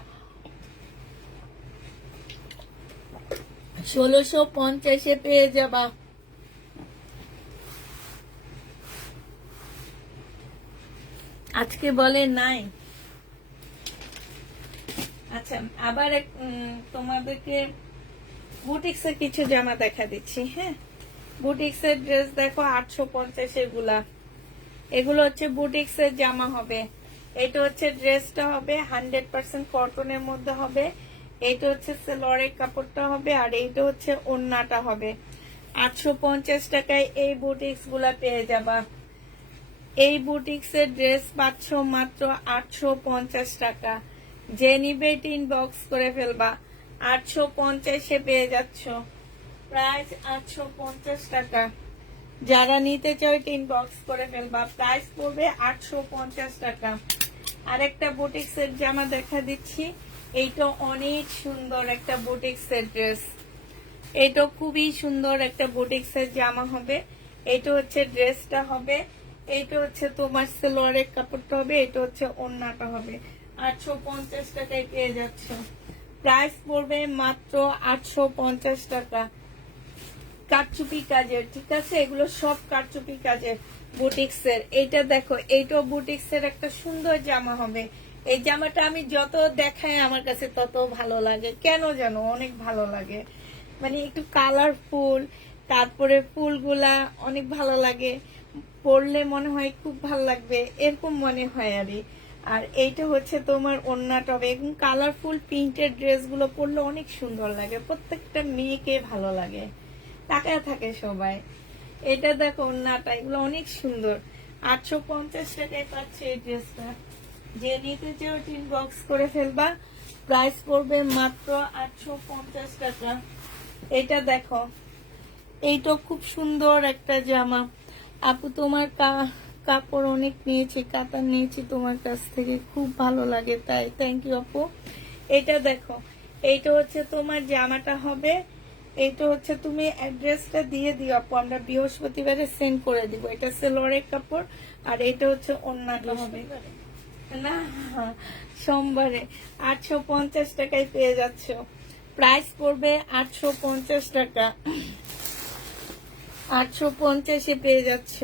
1650-এ পেয়ে যাবা। আজকে বলে নাই। আচ্ছা, আবার তোমাদেরকে বুটিক্সের কিছু জামা দেখা দিচ্ছি। হ্যাঁ, বুটিক্সের ড্রেস দেখো, 850 এগুলা। এগুলো হচ্ছে বুটিক্সের জামা হবে। এটা হচ্ছে ড্রেসটা হবে 100% কটনের মধ্যে হবে। এইটা হচ্ছে সালোয়ারের কাপড়টা হবে, আর এইটা হচ্ছে ওড়নাটা হবে। 850 টাকায় এই বুটিক্স গুলা পেয়ে যাবা। এই বুটিক্সের ড্রেস পাচ্ছ মাত্র 850 টাকা। যে নিবে ইনবক্স করে ফেলবা, 850-এ পেয়ে যাচ্ছ। প্রাইস 850 টাকা। যারা নিতে চাও ইনবক্স করে ফেলবা, প্রাইস পড়বে 850 টাকা। আরেকটা বুটিক্সের জামা দেখা দিচ্ছি। এইটা অনেক সুন্দর একটা বুটিক্সের ড্রেস। এটা খুবই সুন্দর একটা বুটিক্সের জামা হবে। এটা হচ্ছে ড্রেসটা হবে, এইটা হচ্ছে তোমার সালোয়ারের কাপড়টা হবে, এটা হচ্ছে ওড়নাটা হবে। 850 টাকায় পেয়ে যাচ্ছ। প্রাইস পড়বে মাত্র 850 টাকা। কারচুপি কাজের, ঠিক আছে, এগুলো সব কারচুপি কাজের বুটিক্সের। এইটা দেখো, এইটাও বুটিক্সের একটা সুন্দর জামা হবে। এই জামাটা আমি যত দেখাই আমার কাছে তত ভালো লাগে, কেন জানো, অনেক ভালো লাগে। মানে একটু কালারফুল, তারপরে ফুলগুলা অনেক ভালো লাগে, পরলে মনে হয় খুব ভালো লাগবে, এরকম মনে হয় আরই। আর এইটা হচ্ছে তোমার ওড়নাটা হবে। এবং কালারফুল প্রিন্টেড ড্রেসগুলো পরলে অনেক সুন্দর লাগে, প্রত্যেকটা মেয়েকে ভালো লাগে, তাকায় থাকে সবাই। এটা দেখো ওড়নাটা, এগুলো অনেক সুন্দর। 850 টাকায় পাচ্ছে এই ড্রেসটা। যে নিতে চাও ইনবক্স করে ফেলবা, প্রাইস পড়বে মাত্র 850 টাকা। এটা দেখো, এইটা খুব সুন্দর একটা জামা। আপু তোমার কাপড় অনেক নিয়েছি, কাতার নিয়েছি তোমার কাছ থেকে, খুব ভালো লাগে, তাই থ্যাংক ইউ আপু। এটা দেখো, এইটা হচ্ছে তোমার জামাটা হবে। এইটা হচ্ছে, তুমি অ্যাড্রেসটা দিয়ে দিও আপু, আমরা বৃহস্পতিবারে সেন্ড করে দিব। এটা সালোয়ারের কাপড়, আর এটা হচ্ছে ওড়নাটা হবে। না, সোমবারে। 850 টাকায় পেয়ে যাচ্ছ। প্রাইস পড়বে 850 টাকা। 850-এ পেয়ে যাচ্ছ,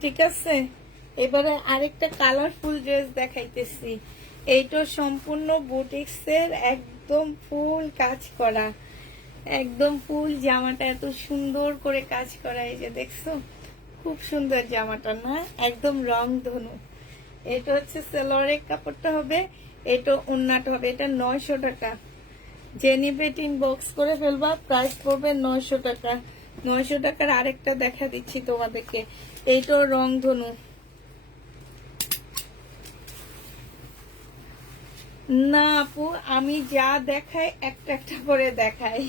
ঠিক আছে। এবারে আরেকটা কালারফুল ড্রেস দেখাইতেছি। এইটা সম্পূর্ণ বুটিক্সের, একদম ফুল কাজ করা, একদম ফুল জামাটা এত সুন্দর করে কাজ করা। এই যে দেখছো, খুব সুন্দর জামাটা না, একদম রং ধনু। এটা হচ্ছে সালোয়ারের কাপড়টা হবে, এটা ওড়নাটা হবে। এটা 900 টাকা। যে নিবে ইনবক্স করে ফেলবা, প্রাইস পড়বে 900 টাকা। 900 টাকার আরেকটা দেখা দিচ্ছি তোমাদেরকে। এইটাও রং ধনু। না আপু, আমি যা দেখাই একটা একটা করে দেখাই,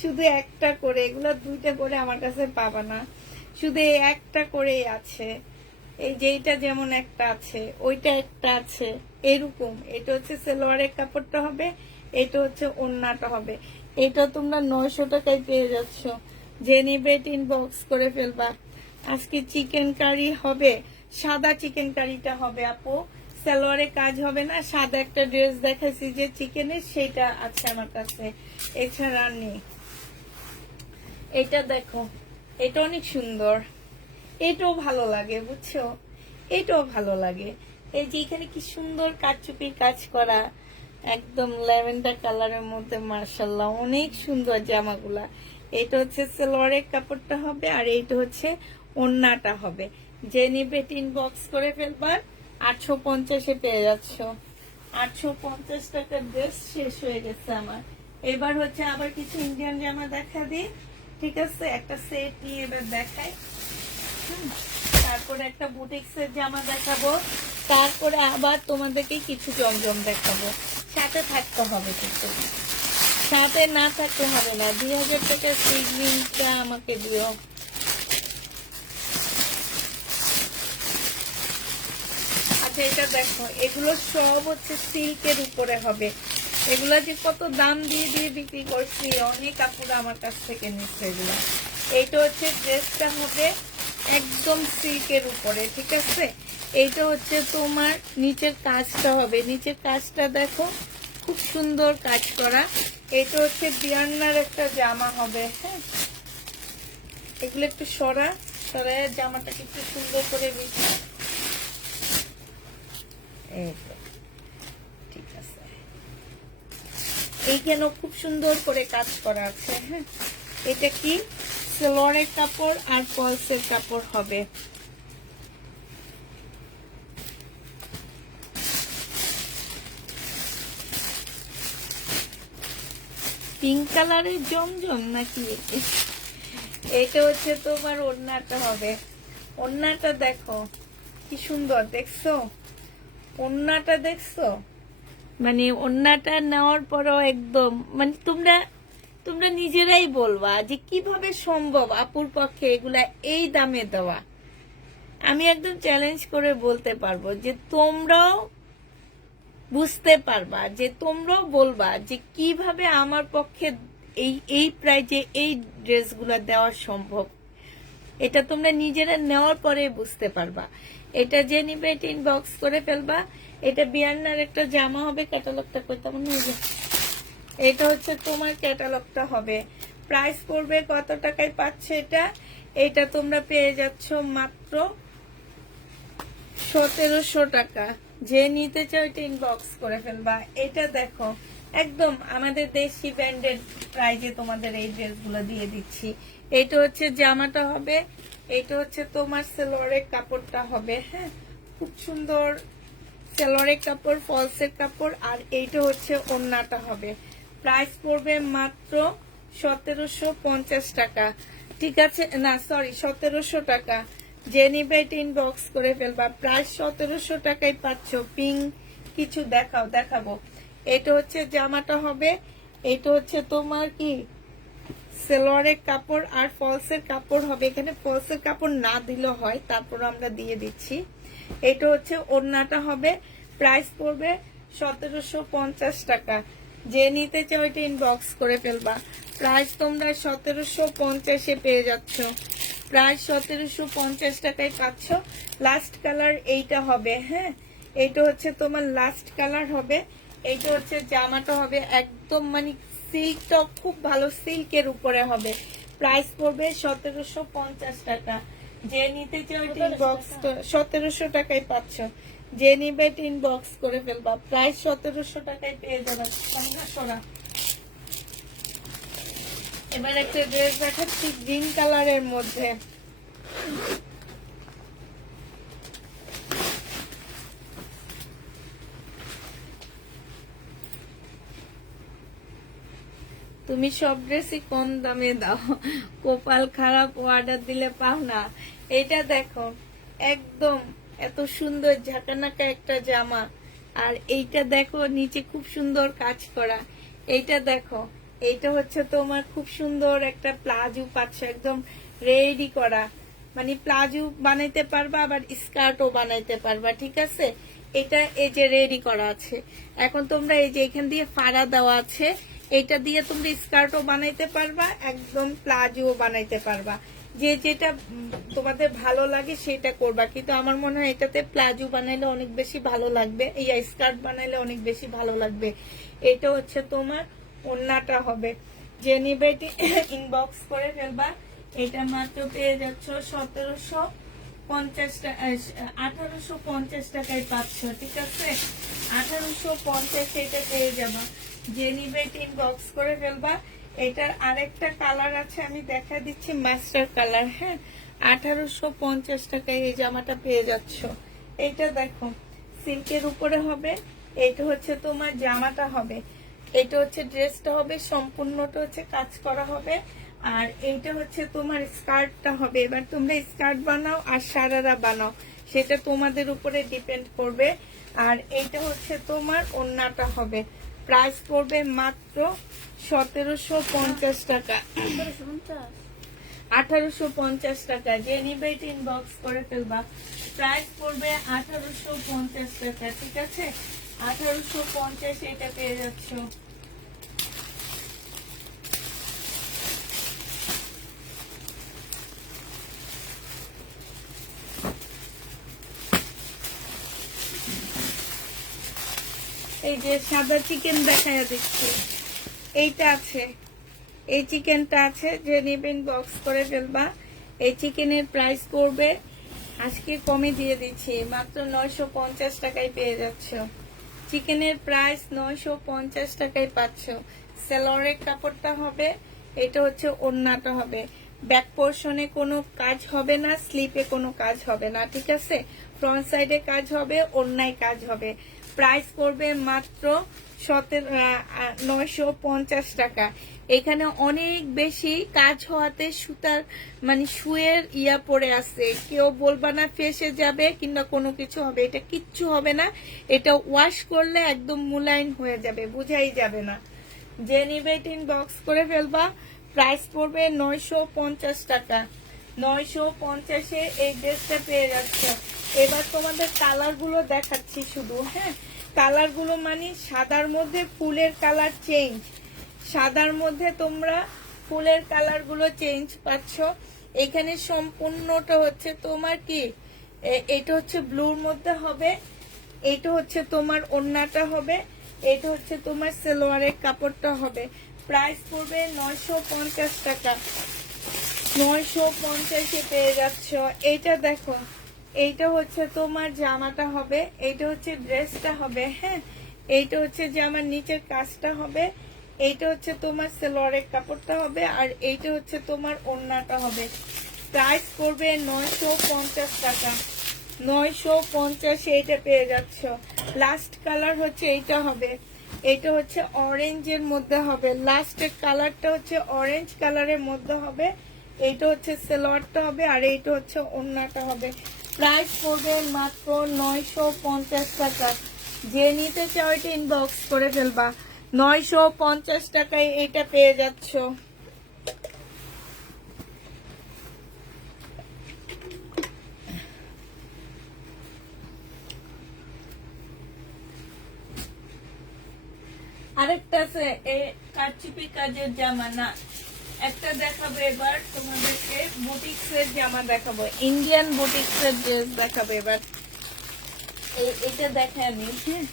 শুধু একটা করে, এগুলো দুইটা করে আমার কাছে পাবা না, শুধু এই একটা করেই আছে। এই যেটা যেমন একটা আছে, ওইটা একটা আছে, এরকম। এটা হচ্ছে সালোয়ারের কাপড়টা হবে, এটা হচ্ছে ওড়নাটা হবে। এটা তোমরা 900 টাকায় পেয়ে যাচ্ছ। যে নিবে ইনবক্স করে ফেলবা। আজকে চিকেন কারি হবে, সাদা চিকেন কারিটা হবে আপু, সালোয়ারে কাজ হবে না। সাদা একটা ড্রেস দেখাইছি যে চিকেনের, সেটা আছে আমার কাছে, এছাড়া নেই। এটা দেখো, এটা অনেক সুন্দর, এটাও ভালো লাগে, বুঝছো, এটাও ভালো লাগে। এই যে এখানে কি সুন্দর কারচুপির কাজ করা, একদম ল্যাভেন্ডার কালারের মধ্যে মার্শাল্লাহ অনেক সুন্দর জামাগুলা। এটা হচ্ছে সালোয়ারের কাপড়টা হবে, আর এইটা হচ্ছে ওড়নাটা হবে। যে নিবে ইনবক্স করে ফেলবা। 850-এ পেয়ে যাচ্ছ। 850 টাকার ড্রেস শেষ হয়ে গেছে আমার। এবার হচ্ছে আবার কিছু ইন্ডিয়ান জামা দেখা দিই, ঠিক আছে? একটা সেট নিয়ে এবার দেখাই। তারপরে একটা বুটিক্সের জামা দেখাবো, তারপরে আবার তোমাদেরকে কিছু জমজম দেখাবো। সাথে থাকতে হবে, কিন্তু সাথে না থাকতে হবে না। 2000 টাকার সিগনিংটা আমাকে দিও। আচ্ছা, এটা দেখো, এগুলো সব হচ্ছে সিল্কের উপরে হবে। এগুলা যে কত দাম দিয়ে দিয়ে বিক্রি করছি, অনেক কাপড় আমার কাছ থেকে নিচ্ছে এগুলো। এইটা হচ্ছে ড্রেসটা হবে একদম সিল্কের উপরে, ঠিক আছে? এইটা হচ্ছে তোমার নিচের কাজটা হবে। নিচের কাজটা দেখো, খুব সুন্দর কাজ করা। এটা হচ্ছে বিয়ান্নার একটা জামা হবে। হ্যাঁ, এগুলো একটু সরায় জামাটাকে একটু সুন্দর করে বিছা। ঠিক আছে, এইখানে খুব সুন্দর করে কাজ করা আছে। হ্যাঁ, এটা কি সালোয়ারের কাপড় আর ফলসের কাপড় হবে। পিঙ্ক কালারের জমজম নাকি? এটা হচ্ছে তোমার ওড়নাটা হবে। ওড়নাটা দেখো কি সুন্দর, দেখছো? ওড়নাটা দেখছো? মানে ওড়নাটা নেওয়ার পরও একদম মানে তোমরা নিজেরাই বলবা যে কিভাবে সম্ভব আপুর পক্ষে এগুলা এই দামে দেওয়া। আমি একদম চ্যালেঞ্জ করে বলতে পারবো যে তোমরাও বুঝতে পারবা, যে তোমরাও বলবা যে কিভাবে আমার পক্ষে এই প্রাইজে এই ড্রেসগুলা দেওয়া সম্ভব। এটা তোমরা নিজেরা নেওয়ার পরে বুঝতে পারবা। এটা যে নিবে এটা ইনবক্স করে ফেলবা। এটা বিয়ান্নার একটা জামা হবে। ক্যাটালগটা কইতে মনে হয়, এটা হচ্ছে তোমার ক্যাটালগটা হবে। প্রাইস পড়বে কত টাকায় পাচ্ছে এটা? এটা তোমরা পেয়ে যাচ্ছ মাত্র 1700 টাকা। যে নিতে চাও এটা ইনবক্স করে ফেলবা। এটা দেখো, একদম আমাদের দেশি ব্র্যান্ডেড প্রাইজে তোমাদের এই ড্রেসগুলো দিয়ে দিচ্ছি। এটা হচ্ছে জামাটা হবে, এটা হচ্ছে তোমার সালোয়ারের কাপড়টা হবে। হ্যাঁ, খুব সুন্দর সালোয়ারের কাপড়, ফলসের কাপড়, আর এইটা হচ্ছে ওড়নাটা হবে। প্রাইস পড়বে মাত্র 1750 টাকা, ঠিক আছে? না সরি, 1700 টাকা। যে নিবে এটা ইনবক্স করে ফেলবা। প্রাইস 1700 টাকায় পাচ্ছ। পিঙ্ক কিছু দেখাবো। এটা হচ্ছে জামাটা হবে। এটা হচ্ছে তোমার কি সালোয়ারের কাপড় আর ফলসের কাপড় হবে। এখানে ফলসের কাপড় না দিলেও হয়, তারপর আমরা দিয়ে দিচ্ছি। এটা হচ্ছে ওড়নাটা হবে। প্রাইস পড়বে 1750 টাকা। যে নিতে চাও এটা ইনবক্স করে ফেলবা। প্রাইস তোমরা 1750-এ পেয়ে যাচ্ছ। প্রাইস 1750 টাকায় পাচ্ছ। লাস্ট কালার এইটা হবে। হ্যাঁ, এইটা হচ্ছে তোমার লাস্ট কালার হবে। এইটা হচ্ছে জামাটা হবে একদম মানে সিল্কটা খুব ভালো সিল্কের উপরে হবে। প্রাইস পড়বে 1750 টাকা। যে নিতে চাও এটা ইনবক্স 1700 টাকায় পাচ্ছ। যে নিবে এটা ইনবক্স করে ফেলবা। প্রাইস 1700 টাকায় পেয়ে যাবে। এবার একটা ড্রেস দেখাচ্ছি গ্রিন কালারের মধ্যে। তুমি সব ড্রেসই কম দামে দাও, কপাল খারাপ, অর্ডার দিলে পাও না। এটা দেখো, একদম এত সুন্দর ঝাঁকানাকা একটা জামা, আর এইটা দেখো নিচে খুব সুন্দর কাজ করা। এইটা দেখো, এইটা হচ্ছে তোমার খুব সুন্দর একটা প্লাজো পাচ্ছ, একদম রেডি করা। মানে প্লাজো বানাইতে পারবা, আবার স্কার্টও বানাইতে পারবা, ঠিক আছে? এটা এই যে রেডি করা আছে। এখন তোমরা এই যে এখান দিয়ে ফাড়া দেওয়া আছে, এটা দিয়ে তোমরা স্কার্টও বানাইতে পারবা, একদম প্লাজোও বানাইতে পারবা। যে যেটা তোমাদের ভালো লাগে সেটা করবা, কিন্তু আমার মনে হয় এটাতে প্লাজো বানাইলে অনেক বেশি ভালো লাগবে, এই স্কার্ট বানাইলে অনেক বেশি ভালো লাগবে। এটা হচ্ছে তোমার ওড়নাটা হবে। যে নিবে ইনবক্স করে ফেলবা। এটা মাত্র পেয়ে যাচ্ছ 1750 টাকা, 1850 টাকায় পাচ্ছ, ঠিক আছে? 1850 এটা পেয়ে যাবা। যে নিবে ইনবক্স করে ফেলবা। এটার আরেকটা কালার আছে, আমি দেখা দিচ্ছি মাস্টার কালার। হ্যাঁ, 1850 টাকায় এই জামাটা পেয়ে যাচ্ছ। এটা দেখো সিল্কের উপরে হবে। এটা হচ্ছে তোমার জামাটা হবে, এটা হচ্ছে ড্রেসটা হবে, সম্পূর্ণটা হচ্ছে কাজ করা হবে। আর এইটা হচ্ছে তোমার স্কার্টটা হবে। এবার তোমরা স্কার্ট বানাও আর সারারা বানাও, সেটা তোমাদের উপরে ডিপেন্ড করবে। আর এইটা হচ্ছে তোমার ওড়নাটা হবে। প্রাইস পড়বে মাত্র 1750 টাকা। 1850 টাকা। যে নিবে ইনবক্স করে ফেলবা। প্রাইস পড়বে 1850 টাকা, ঠিক আছে? 1850 এটা পেয়ে যাচ্ছ। এই যে সাদা চিকেন দেখায় দিচ্ছি, এইটা আছে, এই চিকেনটা আছে। যে নিবেন বক্স করে ফেলবা। এই চিকেনের প্রাইস পড়বে, আজকে কমে দিয়ে দিচ্ছি, মাত্র 950 টাকায় পেয়ে যাচ্ছ। চিকেনের প্রাইস 950 টাকায় পাচ্ছ। সেলরের কাপড়টা হবে, এটা হচ্ছে ওড়নাটা হবে। ব্যাক পোর্শনে কোনো কাজ হবে না, স্লিপে কোনো কাজ হবে না, ঠিক আছে? ফ্রন্ট সাইডে কাজ হবে, ওড়নায় কাজ হবে। প্রাইস পড়বে মাত্র 950 টাকা। এখানে অনেক বেশি কাজ হওয়াতে সুতার মানে শুয়ের ইয়া পড়ে আছে, কেউ বলবা না ফেসে যাবে কিংবা কোনো কিছু হবে, এটা কিচ্ছু হবে না। এটা ওয়াশ করলে একদম মুলায়ম হয়ে যাবে, বুঝাই যাবে না। যে নিবে বক্স করে ফেলবা। প্রাইস পড়বে 950 টাকা। 950-এ এই ড্রেসটা পেয়ে যাচ্ছে। এবার তোমাদের কালার গুলো দেখাচ্ছি শুধু। হ্যাঁ, কালার গুলো মানে সাদার মধ্যে ফুলের কালার চেঞ্জ, সাদার মধ্যে তোমরা ফুলের কালার গুলো চেঞ্জ পাচ্ছ। এখানে সম্পূর্ণটা হচ্ছে তোমার কি, এটা হচ্ছে ব্লুর মধ্যে হবে, এটা হচ্ছে তোমার ওড়নাটা হবে, এটা হচ্ছে তোমার সালোয়ারের কাপড়টা হবে। প্রাইস পড়বে 950 টাকা। 950-এ পেয়ে যাচ্ছ। এইটা দেখো, এইটা হচ্ছে তোমার জামাটা হবে, এইটা হচ্ছে ড্রেসটা হবে। হ্যাঁ, এইটা হচ্ছে জামার নিচের কাজটা হবে, এইটা হচ্ছে তোমার সালোয়ারের কাপড়টা হবে, আর এইটা হচ্ছে তোমার ওড়নাটা হবে। প্রাইস পড়বে 950 টাকা। 950-এ এটা পেয়ে যাচ্ছ। লাস্ট কালার হচ্ছে এইটা হবে, এটা হচ্ছে অরেঞ্জের মধ্যে হবে। লাস্টের কালারটা হচ্ছে অরেঞ্জ কালারের মধ্যে হবে। এইটা হচ্ছে সালোয়ারটা হবে, আর এইটা হচ্ছে ওড়নাটা হবে। প্রাইস পড়বে মাত্র 950 টাকা। যে নিতে চাও এটা ইনবক্স করে ফেলবা। 950 টাকায় এটা পেয়ে যাচ্ছ। আরেকটা আছে এই কারচুপি কাজের জামা, না একটা দেখাবো এবার তোমাদেরকে, বুটিক্সের জামা দেখাবো, ইন্ডিয়ান বুটিক্সের ড্রেস দেখাবো এবার। এটা দেখে আমি। হ্যাঁ,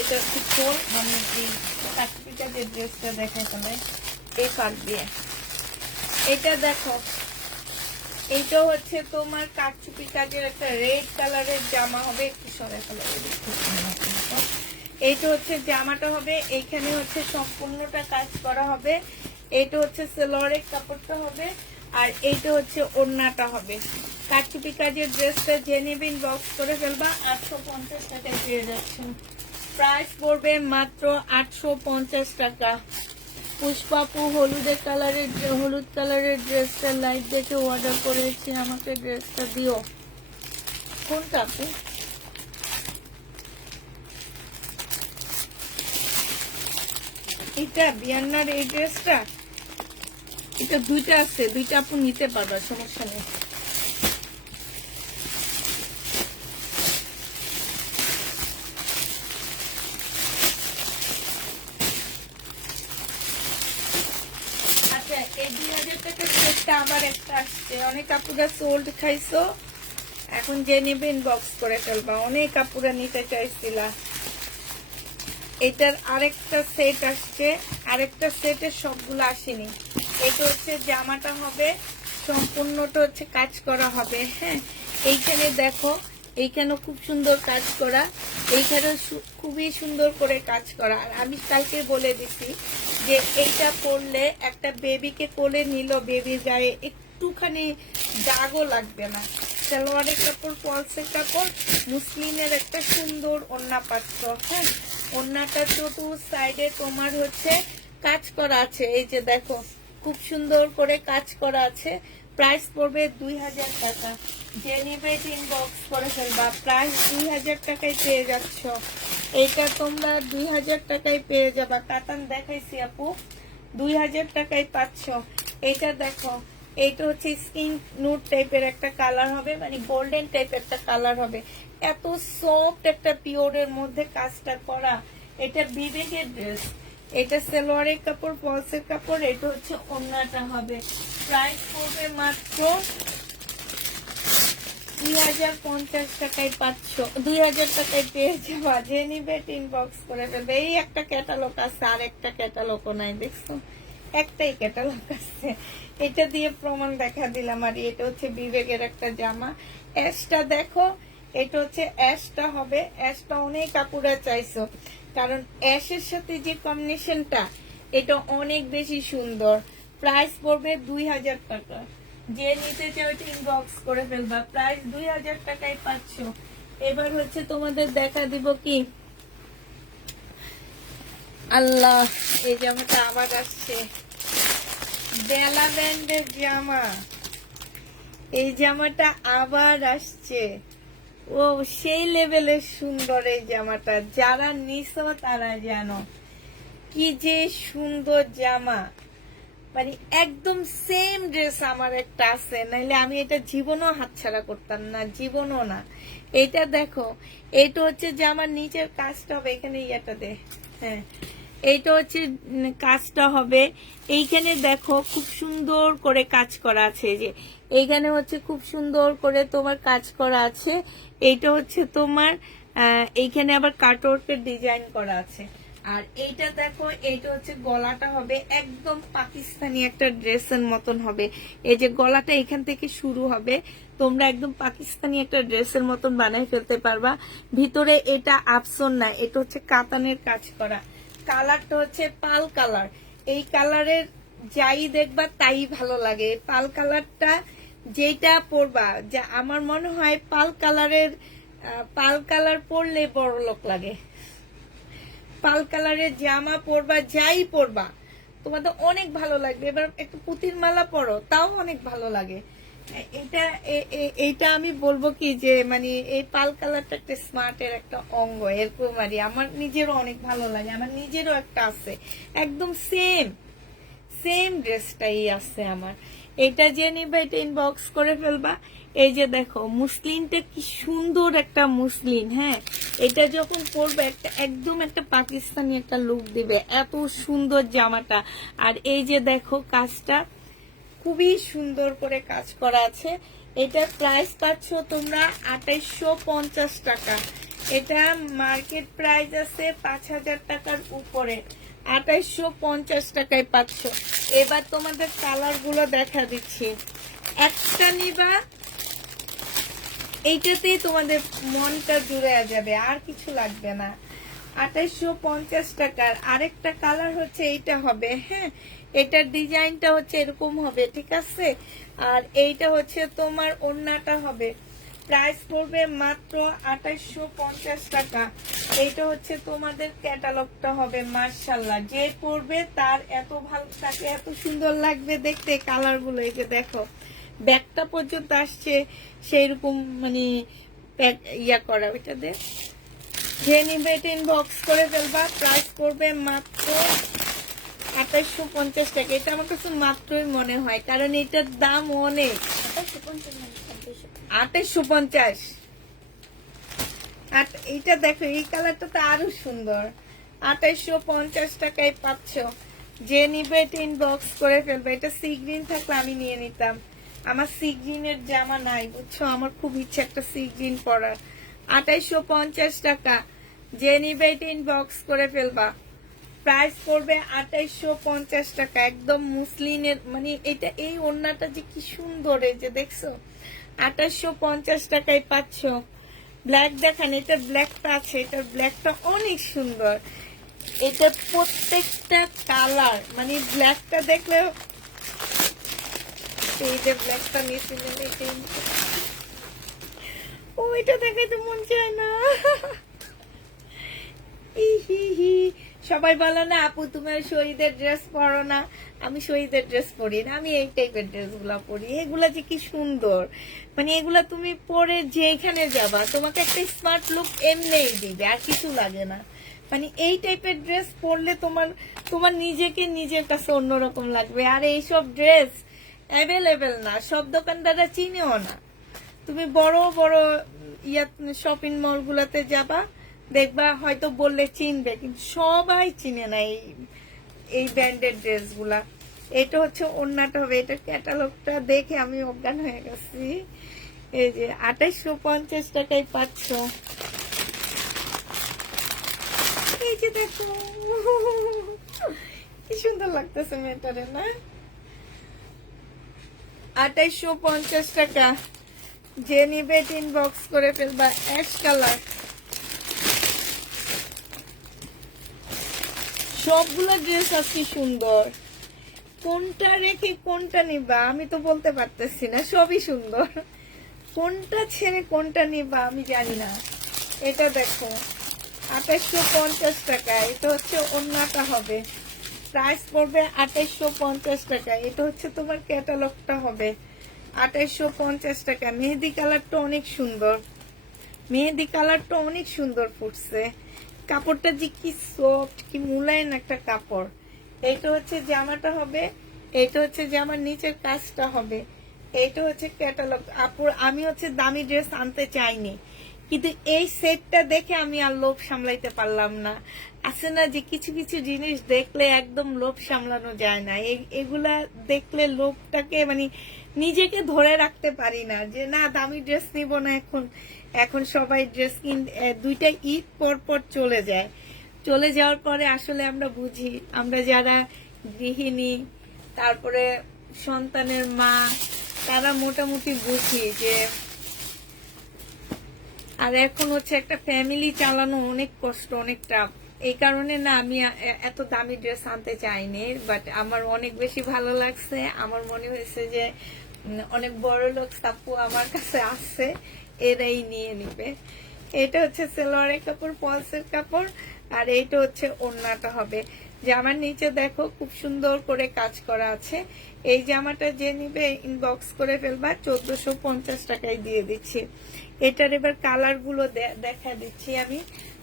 এটা হচ্ছে ফোর মানে এই কারচুপি কাজের ড্রেসটা দেখে এখানে এই পার্ট দিয়ে। এটা দেখো, এইটা হচ্ছে তোমার কারচুপি কাজের একটা রেড কালারের জামা হবে, একটু সরে কালারের। এইটা হচ্ছে জামাটা হবে, এইখানে হচ্ছে সম্পূর্ণটা কাজ করা হবে, এইটা হচ্ছে সালোয়ারের কাপড়টা হবে, আর এইটা হচ্ছে ওড়নাটা হবে। কারচুপি কাজের ড্রেসটা যে নেবেন বক্স করে ফেলবা। 850 টাকায় পেয়ে যাচ্ছেন। প্রাইস পড়বে মাত্র 850 টাকা। পুষ্পাপু হলুদ কালারের ড্রেসটা লাইভ দেখে অর্ডার করেছি, আমাকে ড্রেসটা দিও। কোনটা আপু? এটা বিয়ান্নার এই ড্রেসটা, এটা দুইটা আছে, দুইটা আপু নিতে পারবা, সমস্যা নেই। আচ্ছা, এই 2000 টাকার সেটটা আবার একটা আসছে, অনেক আপুরা সোল্ড খাইছো, এখন যে নেবে ইনবক্স করে ফেলবা। অনেক আপুরা নিতে চাইছিলা। এটার আরেকটা সেট আসছে, আরেকটা সেটের সবগুলো আসেনি। এটা হচ্ছে জামাটা হবে, সম্পূর্ণটা হচ্ছে কাজ করা হবে। হ্যাঁ, এইখানে দেখো এইখানেও খুব সুন্দর কাজ করা, এইখানে খুবই সুন্দর করে কাজ করা। আর আমি কালকে বলে দিছি যে এইটা পরলে একটা বেবিকে কোলে নিল, বেবির গায়ে একটুখানি দাগও লাগবে না। সালোয়ারের কাপড়, পলসের কাপড়, মুসলিমের একটা সুন্দর ওড়না পাচ্ছ। হ্যাঁ, ওড়নাটা চতুর সাইডে তোমার হচ্ছে কাজ করা আছে। এই যে দেখো খুব সুন্দর করে কাজ করা আছে। প্রাইস পড়বে 2000 টাকা। যে নিবে ইনবক্স করে ফেলবা, প্রাইস 2000 টাকায় পেয়ে যাচ্ছ। এইটা তোমরা 2000 টাকায় পেয়ে যাবা। কাতান দেখাইছি আপু, 2000 টাকায় পাচ্ছ। এইটা দেখো, এইটা হচ্ছে স্কিন নুড টাইপের একটা কালার হবে, মানে গোল্ডেন টাইপের একটা কালার হবে। এত সফট একটা পিওরের মধ্যে কাজটা করা। এটা বিবেকের ড্রেস। এটা সালোয়ারের কাপড়, পলসের কাপড়, এটা হচ্ছে ওড়নাটা হবে। প্রাইস পড়বে মাত্র 2050 টাকায় পাচ্ছ। 2000 টাকায় পেয়ে যাবা। যে নিবে ইনবক্স করে ফেলবে। এই একটা ক্যাটালগ আছে, আর একটা ক্যাটালগও নাই, দেখছো? একটাই ক্যাটালগ আছে। এটা দিয়ে প্রমাণ দেখা দিলাম। আর এটা হচ্ছে বিবেকের একটা জামা। অ্যাশটা দেখো, এটা হচ্ছে অ্যাশটা হবে। অ্যাশটা অনেক আপুরা চাইছো, কারণ অ্যাশের সাথে যে কম্বিনেশনটা, এটা অনেক বেশি সুন্দর। প্রাইস পড়বে 2000 টাকা। যে নিতে চাও এটা ইনবক্স করে ফেলবা। প্রাইস 2000 টাকায় পাচ্ছ। এবার হচ্ছে তোমাদের দেখা দিব কি, আল্লাহ, এই জামাটা আবার আসছে, বেলা ব্যান্ডের জামা। এই জামাটা আবার আসছে। ও সেই লেভেলের সুন্দর এই জামাটা। যারা নিছো তারা জানো কি যে সুন্দর জামা। মানে একদম সেম ড্রেস আমার একটা আছে, নাইলে আমি এটা জীবনও হাতছাড়া করতাম না, জীবনও না। এটা দেখো, এটা হচ্ছে যে আমার নিচের কাজটা হবে এখানে, ইয়েটা দে, হ্যাঁ, এইটা হচ্ছে কাজটা হবে এইখানে। দেখো খুব সুন্দর করে কাজ করা আছে। যে এইখানে হচ্ছে খুব সুন্দর করে তোমার কাজ করা আছে। এইটা হচ্ছে তোমার এইখানে আবার কাটওয়ার্কের ডিজাইন করা আছে। আর এইটা দেখো, এইটা হচ্ছে গলাটা হবে একদম পাকিস্তানি একটা ড্রেসের মতন হবে। এই যে গলাটা এখান থেকে শুরু হবে, তোমরা একদম পাকিস্তানি একটা ড্রেসের মতন বানাই ফেলতে পারবা। ভিতরে এটা আফসন না, এটা হচ্ছে কাতানের কাজ করা। কালারটা হচ্ছে পাল কালার। এই কালারের যাই দেখবা তাই ভালো লাগে। পাল কালারটা যেটা পরবা, যা আমার মনে হয় পাল কালার পরলে বড় লোক লাগে। পাল কালারের জামা পরবা, যাই পরবা তোমাদের অনেক ভালো লাগবে। এবার একটু পুতির মালা পরো, তাও অনেক ভালো লাগে। এইটা আমি বলবো কি যে মানে এই পাল কালারটা একটা স্মার্টের একটা অঙ্গ, এরকম আর আমার নিজেরও অনেক ভালো লাগে। আমার নিজেরও একটা আছে, একদম সেম ড্রেসটাই আছে আমার। এটা যে নিবা এটা ইনবক্স করে ফেলবা। এই যে দেখো মুসলিনটা কি সুন্দর একটা মুসলিন। হ্যাঁ, এটা যখন পরবে একটা একদম একটা পাকিস্তানি একটা লুক দিবে, এত সুন্দর জামাটা। আর এই যে দেখো কাজটা খুবই সুন্দর করে কাজ করা আছে। এটার প্রাইস পাচ্ছ তোমরা 2850 টাকা। এটা মার্কেট প্রাইস আছে 5000 টাকার উপরে। 2850 টাকায় পাচ্ছ। এবার তোমাদের কালার গুলো দেখা দিচ্ছি। একটা নিবা, এইটাতেই তোমাদের মনটা জুড়ে যাবে, আর কিছু লাগবে না। 2850 টাকার আরেকটা কালার হচ্ছে এইটা হবে। হ্যাঁ, এটার ডিজাইনটা হচ্ছে এরকম হবে, ঠিক আছে। আর এইটা হচ্ছে তোমার ওড়নাটা হবে। প্রাইস পড়বে মাত্র 2850 টাকা। এইটা হচ্ছে তোমাদের ক্যাটালগটা হবে। মাশাআল্লাহ, যে পরবে তার এত ভালো থাকে, এত সুন্দর লাগবে দেখতে। কালার গুলো এই যে দেখো, ব্যাগটা পর্যন্ত আসছে সেই রকম, মানে ইয়া করা। ওইটা দেখ, যে নিবে এটা ইনবক্স করে ফেলবা। প্রাইস পড়বে মাত্র 2850 টাকা। এটা আমার কাছে মাত্রই মনে হয়, কারণ এটার দাম অনেক। 2850। আর এইটা দেখো, এই কালারটা তো আরো সুন্দর। 2850 টাকায় পাচ্ছ। যে নিবে এটা ইনবক্স করে ফেলবে। এটা সি গ্রিন থাকলে আমি নিয়ে নিতাম। আমার সি গ্রিনের জামা নাই, বুঝছো, আমার খুব ইচ্ছা একটা সি গ্রিন পরার। 2850 টাকা। যে নিবে এটা ইনবক্স করে ফেলবা। প্রাইস পড়বে 2850 টাকা। একদম মুসলিনের, মানে এটা এই ওড়নাটা যে কি সুন্দর, এই যে দেখছো, 2850 টাকায় পাচ্ছ। ব্ল্যাক দেখান, এটা ব্ল্যাকটা আছে, এটার ব্ল্যাকটা অনেক সুন্দর। এটা প্রত্যেকটা কালার মানে ব্ল্যাকটা দেখলে, এই যে ব্ল্যাকটা নিয়েছিলেন এটাই, ও এটা দেখাইতে মন চায় না। ইহি, সবাই বলে না আপু তুমি শহীদের ড্রেস পরো না, আমি শহীদের ড্রেস পরি না, আমি এই টাইপের ড্রেস গুলা পরি। এগুলা যে কি সুন্দর, মানে এগুলা তুমি পরে যেখানে যাবা তোমাকে একটা স্মার্ট লুক এমনিই দিবে, আর কিছু লাগে না। মানে এই টাইপের ড্রেস পরলে তোমার তোমার নিজেকে নিজের কাছে অন্যরকম লাগবে। আর এইসব ড্রেস অ্যাভেলেবেল না, সব দোকানদাররা চিনেও না। তুমি বড় বড় শপিং মল গুলাতে যাবা, দেখবা হয়তো বললে চিনবে, কিন্তু সবাই চিনে না এই ব্র্যান্ডেড ড্রেস গুলা। এটা হচ্ছে ওড়নাটা হবে, এটা ক্যাটালগটা দেখে আমি অজ্ঞান হয়ে গেছি। এই যে 2850 টাকায় পাচ্ছ। এই যে দেখো কি সুন্দর লাগতেছে মেয়েটারে না। 2850 টাকা। যে নিবে ইনবক্স করে ফেলবা। অ্যাশ কালার, সবগুলো ড্রেস আজকে সুন্দর। কোনটা রেখে কোনটা নিবা আমি তো বলতে পারতেছি না, সবই সুন্দর। কোনটা ছেড়ে কোনটা নিবা আমি জানি না। এটা দেখো 2850 টাকা। এটা হচ্ছে ওড়নাটা হবে, প্রাইস পড়বে 2850 টাকা। এটা হচ্ছে তোমার ক্যাটালগটা হবে 2850 টাকা। মেহেদি কালারটা অনেক সুন্দর, মেহেদি কালারটা অনেক সুন্দর ফুটছে। কাপড়টা যে কি সফট, কি মুলায়ম একটা কাপড়। এইটা হচ্ছে জামাটা হবে, এইটা হচ্ছে জামার নিচের কাজটা হবে। এইটা হচ্ছে ক্যাটালগ। আপুর আমি হচ্ছে দামি ড্রেস আনতে চাইনি, কিন্তু এই সেটটা দেখে আমি আর লোভ সামলাইতে পারলাম না। আছে না যে কিছু কিছু জিনিস দেখলে একদম লোভ সামলানো যায় না, এগুলা দেখলে লোভটাকে মানে নিজেকে ধরে রাখতে পারি না, যে না দামি ড্রেস নিব না। এখন সবাই ড্রেস দুইটা ঈদ পর পর চলে যায়, চলে যাওয়ার পরে আসলে আমরা বুঝি, আমরা যারা গৃহিণী তারপরে সন্তানের মা, তারা মোটামুটি বুঝি যে, আর এখন হচ্ছে একটা ফ্যামিলি চালানো অনেক কষ্ট, অনেক টাফ। এই কারণে না আমি এত দামি ড্রেস আনতে চাইনি, বাট আমার অনেক বেশি ভালো লাগছে। আমার মনে হয়েছে যে অনেক বড় লোক আপু আমার কাছে আসছে, এরাই নিয়ে নিবে। এটা হচ্ছে সালোয়ারের কাপড়, পলসের কাপড়, আর এইটা হচ্ছে ওড়নাটা হবে। জামার নিচে দেখো খুব সুন্দর করে কাজ করা আছে। এই জামাটা যে নিবে ইনবক্স করে ফেলবা, 1450 টাকায় দিয়ে দিচ্ছি। এটার এবার কালার গুলো দেখা দিচ্ছি আমি।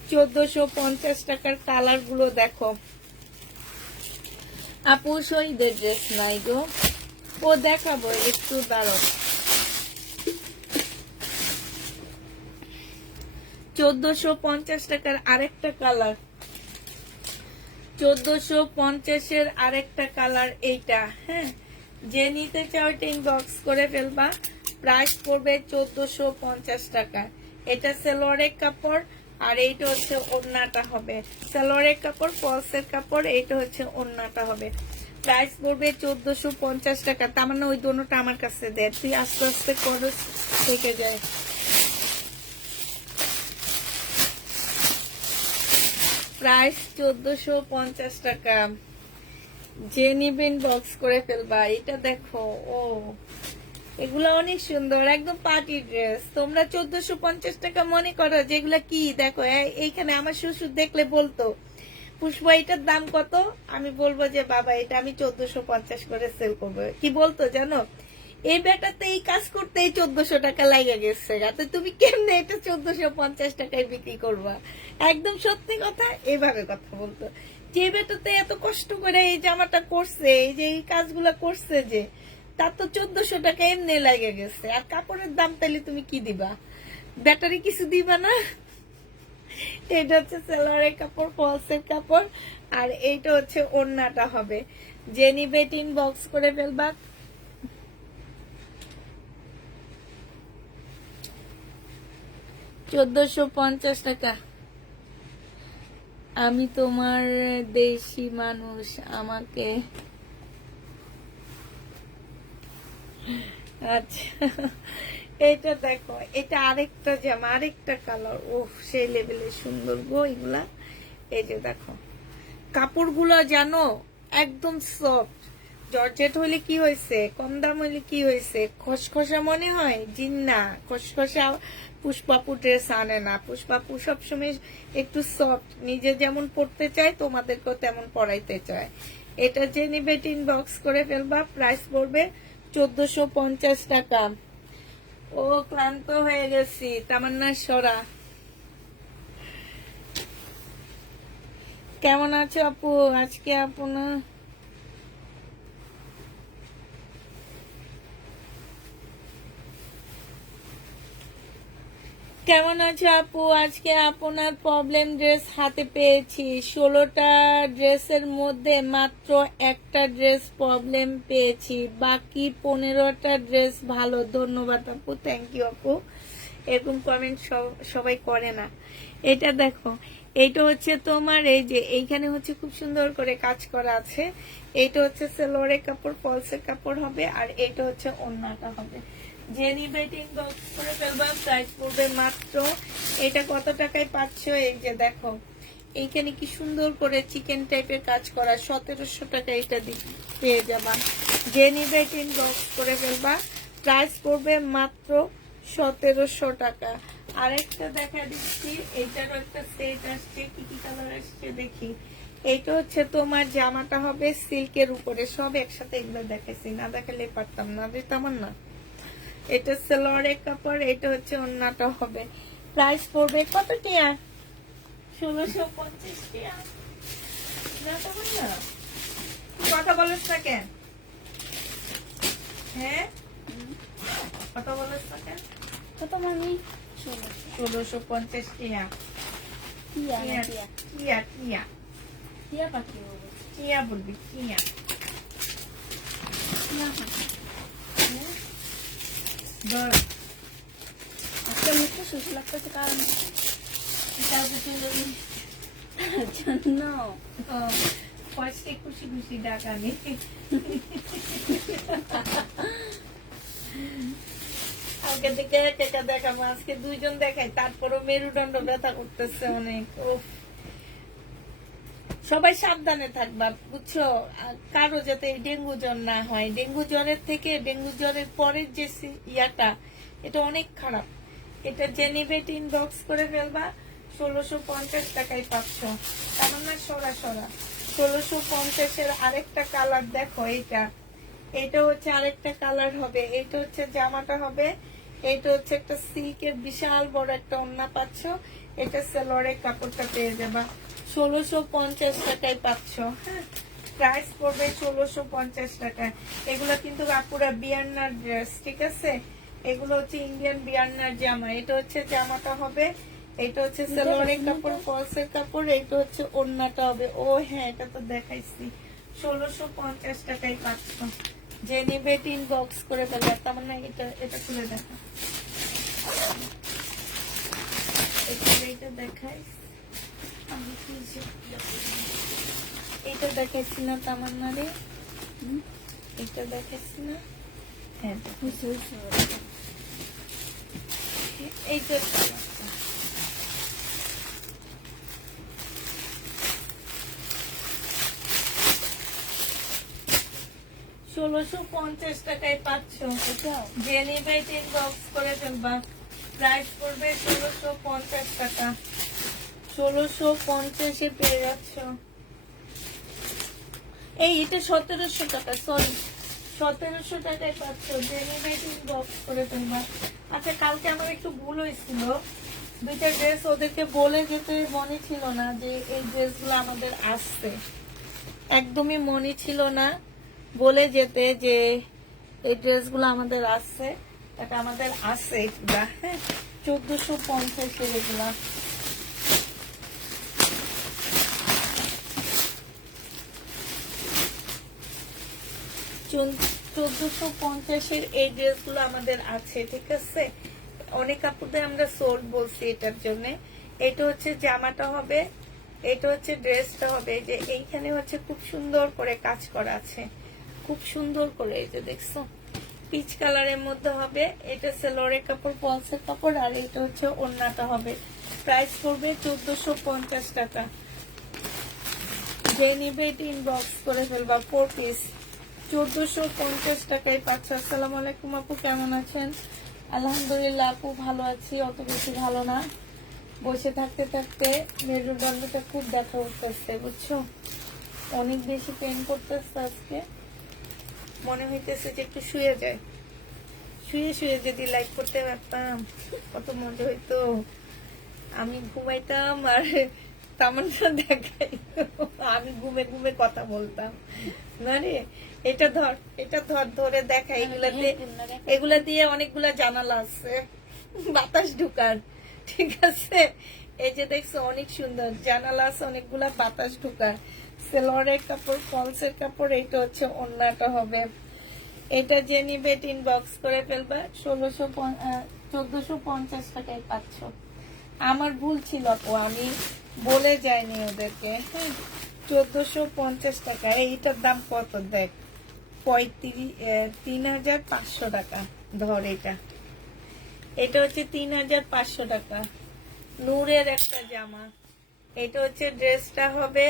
1450 টাকার কালার গুলো দেখো। আপু শহীদের ড্রেস নাই গো, ও দেখাবো একটু দাঁড়ো। 1450 টাকার আরেকটা কালার, 1450-এর আরেকটা কালার এইটা। হ্যাঁ, যে নিতে চাও এটা ইনবক্স করে ফেলবা। প্রাইস পড়বে 1450 টাকা। এটা সালোয়ারের কাপড়, আর এইটা হচ্ছে ওড়নাটা হবে। সালোয়ারের কাপড়, পলসের কাপড়, এইটা হচ্ছে ওড়নাটা হবে। প্রাইস পড়বে 1450 টাকা। তার মানে ওই দোনোটা আমার কাছে দে, তুই আস্তে আস্তে খরচ থেকে যায়। প্রাইস 1450 টাকা। যে নিবেন বক্স করে ফেলবা। এটা দেখো, ও এগুলা অনেক সুন্দর, একদম পার্টি ড্রেস। তোমরা 1450 টাকা মনে করো যেগুলা কি, দেখো এইখানে আমার শ্বশুর দেখলে বলতো পুষ্পা এটার দাম কত, আমি বলবো যে বাবা এটা আমি 1450 করে সেল করবো। কি বলতো জানো, এই বেটাতে এই কাজ করতে 1400 টাকা লাগে গেছে, যাতে তুমি কেমনে এটা 1450 টাকায় বিক্রি করবা। একদম সত্যি কথা, এইভাবে কথা বলতো। যে বেটাতে এত কষ্ট করে এই জামাটা করছে, এই যে এই কাজগুলা করছে, যে তার তো 1400 টাকা এমনি লাগে গেছে। আর কাপড়ের দাম তাইলে তুমি কি দিবা, ব্যাটারি কিছু দিবা না। এটা হচ্ছে সালোয়ারের কাপড়, ফলসের কাপড়, আর এইটা হচ্ছে ওড়নাটা হবে। যে নিবে ইনবক্স করে ফেলবা। $1450 টাকা। আমি তোমার দেশি মানুষ, আমাকে আচ্ছা এটা দেখো, এটা আরেকটা জামা, আরেকটা কালার। ওহ, সেই লেভেলে সুন্দর গো এগুলা। এই যে দেখো কাপড়গুলো জানো একদম সফট। জর্জেট হইলে কি হয়েছে, কম দাম হইলে কি হয়েছে, খসখসা মনে হয় জিন্না খসখসা। পুষ্পাপু ড্রেস আনে না, পুষ্পাপু সবসময় একটু সফট, নিজে যেমন পড়তে চায় তোমাদেরকেও তেমন পড়াইতে চায়। এটা যে নিবে ইনবক্স করে ফেলবা, প্রাইস পড়বে 1450 টাকা। ও ক্লান্ত হয়ে গেছি, তামান্না সরা। কেমন আছো আপু? আজকে আপু না কেমন আছো আপু? আজকে আপনার প্রবলেম ড্রেস হাতে পেয়েছি। 16টা ড্রেসের মধ্যে মাত্র একটা ড্রেস প্রবলেম পেয়েছি, বাকি 15টা ড্রেস ভালো। ধন্যবাদ আপু, থ্যাংক ইউ আপু। এরকম কমেন্ট সবাই করে না। এটা দেখো, এইটা হচ্ছে তোমার, এই যে এইখানে হচ্ছে খুব সুন্দর করে কাজ করা আছে। এইটা হচ্ছে সেলোয়ারের কাপড়, ফলসের কাপড় হবে, আর এইটা হচ্ছে ওড়নাটা হবে। যে নিবে ইনবক্স করে ফেলবা, প্রাইস পড়বে মাত্র। এটা কত টাকায় পাচ্ছ? এই যে দেখো, এইখানে কি সুন্দর করে চিকেন টাইপের কাজ করা, 1700 টাকা এটা পেয়ে যাবা। যে নিবে ইনবক্স করে ফেলবা, প্রাইস পড়বে মাত্র 1700 টাকা। আরেকটা দেখা দিচ্ছি, এইটারও একটা সেট আসছে। কি কি কালার আসছে দেখি। এইটা হচ্ছে তোমার জামাটা হবে সিল্কের উপরে, সব একসাথে এগুলো দেখেছি, না দেখালে পারতাম না, দিতাম না। এটা সেলোয়ারের কাপড়, এটা হচ্ছে ওড়নাটা হবে। প্রাইস পড়বে কত টিয়া? 1650 টিয়া। না তখন না কথা বলিস না কেন? হ্যাঁ, কথা বলিস না কেন? কত মানে 1650 টিয়া। টিয়া না টিয়া টিয়া টিয়া টিয়া টিয়া পাখি বলবো। টিয়া বলবি, টিয়া। টিয়া পাখি। ধর আজকে মুখটা সুস্থ লাগতেছে কারণ জন্য ফার্স্টে খুশি খুশি ডাকা নেই। আগে থেকে একা দেখাবো, আজকে দুইজন দেখাই, তারপরও মেরুদণ্ড ব্যথা করতেছে অনেক। উফ, সবাই সাবধানে থাকবা বুঝছো, কারো যাতে ডেঙ্গু জ্বর না হয়। ডেঙ্গু জ্বরের থেকে ডেঙ্গু জ্বরের পরের যে ইয়াটা, এটা অনেক খারাপ। এটা যে নিবে ইনবক্স করে ফেলবা, 1650 টাকায় পাচ্ছ। তেমন না সরা সরা 1650-এর আরেকটা কালার দেখো। এটা হচ্ছে আরেকটা কালার হবে। এটা হচ্ছে জামাটা হবে, এটা হচ্ছে একটা সিল্কের বিশাল বড় একটা ওড়না পাচ্ছ। এটা সেলোয়ারের কাপড়টা পেয়ে যাবা, 1650 টাকায় পাচ্ছ। হ্যাঁ, প্রাইস পড়বে 1650 টাকায়। এগুলো কিন্তু আপুরা বিয়ান্নার ড্রেস, ঠিক আছে? এগুলো হচ্ছে ইন্ডিয়ান বিয়ান্নার জামা। এটা হচ্ছে জামাটা হবে, এটা হচ্ছে সেলোয়ারের কাপড়, ফলসের কাপড়, এটা হচ্ছে ওড়নাটা হবে। ও হ্যাঁ, এটা তো দেখাইছি। 1650 টাকায় পাচ্ছ। যে নিবে ইনবক্স করে ফেলবে। তার মানে এটা এটা খুলে দেখো, এটা দেখাই। এটা দেখাইছি না তামান্না রে? এটা দেখাইছি না? হ্যাঁ, এইটা 1650 টাকায় পাচ্ছ। যে নিবে ইনবক্স করে ফেলবা, প্রাইস পড়বে 1650 টাকা। 1650-এ পেয়ে যাচ্ছ। এটা 1700 টাকা, সরি 1700 টাকায় পাচ্ছ। যে নিবে ইনবক্স করে ফেলবা। আচ্ছা, কালকে আমার একটু ভুল হয়েছিল, দুইটা ড্রেস ওদেরকে বলে যেতে মনে ছিল না যে এই ড্রেসগুলো আমাদের আসছে, একদমই মনে ছিল না বলে যেতে যে এই ড্রেসগুলো আমাদের আসছে। এটা আমাদের আসছে এগুলা। হ্যাঁ, 1450-এর এগুলা। এই ড্রেসগুলো আমাদের আছে, ঠিক আছে? অনেক কাপড়দের আমরা সোল্ড বলছি এটার জন্য। এটা হচ্ছে জামাটা হবে, এটা হচ্ছে ড্রেসটা হবে। যে এইখানে হচ্ছে খুব সুন্দর করে কাজ করা আছে, খুব সুন্দর করে। এই যে দেখছো, পিচ কালারের মধ্যে হবে। এটা সেলোয়ারের কাপড়, পলসের কাপড়, আর এটা হচ্ছে ওড়নাটা হবে। প্রাইস পড়বে 1450 টাকা। যে নিবে এটা ইনবক্স করে ফেলবা। 4 পিস 1450 টাকায় পাচ্ছ। আসসালামু আলাইকুম আপু, কেমন আছেন? আলহামদুলিল্লাহ আপু, ভালো আছি, অত বেশি ভালো না। বসে থাকতে থাকতে মেরুদণ্ডটা খুব ব্যথা উঠতেছে, বুঝছো? অনেক বেশি পেন করতেছে আজকে। মনে হইতেছে যে একটু শুয়ে যায়। শুয়ে শুয়ে যদি লাইক করতে পারতাম কত মজা হইতো। আমি ঘুমাইতাম আর তামান্না দেখাই, আমি ঘুমে ঘুমে কথা বলতাম। না রে, এটা ধর, এটা ধর, ধরে দেখা। এগুলা দিয়ে অনেকগুলা জানালা আছে, বাতাস ঢুকার। ঠিক আছে, এই যে দেখছো অনেক সুন্দর জানালা আছে, অনেকগুলা বাতাস ঢুকার। সেলোয়ারের কাপড়, ফলসের কাপড়, এটা হচ্ছে ওড়নাটা হবে। এটা যে নিবে ইনবক্স করে ফেলবা। 1450 টাকায় পাচ্ছ। আমার ভুল ছিল আপু, আমি বলে যাইনি ওদেরকে। 1450 টাকা। এইটার দাম কত দেখ, 3500 টাকা। ধর এটা, এটা হচ্ছে 3500 টাকা। নূরের একটা জামা, এটা হচ্ছে ড্রেসটা হবে।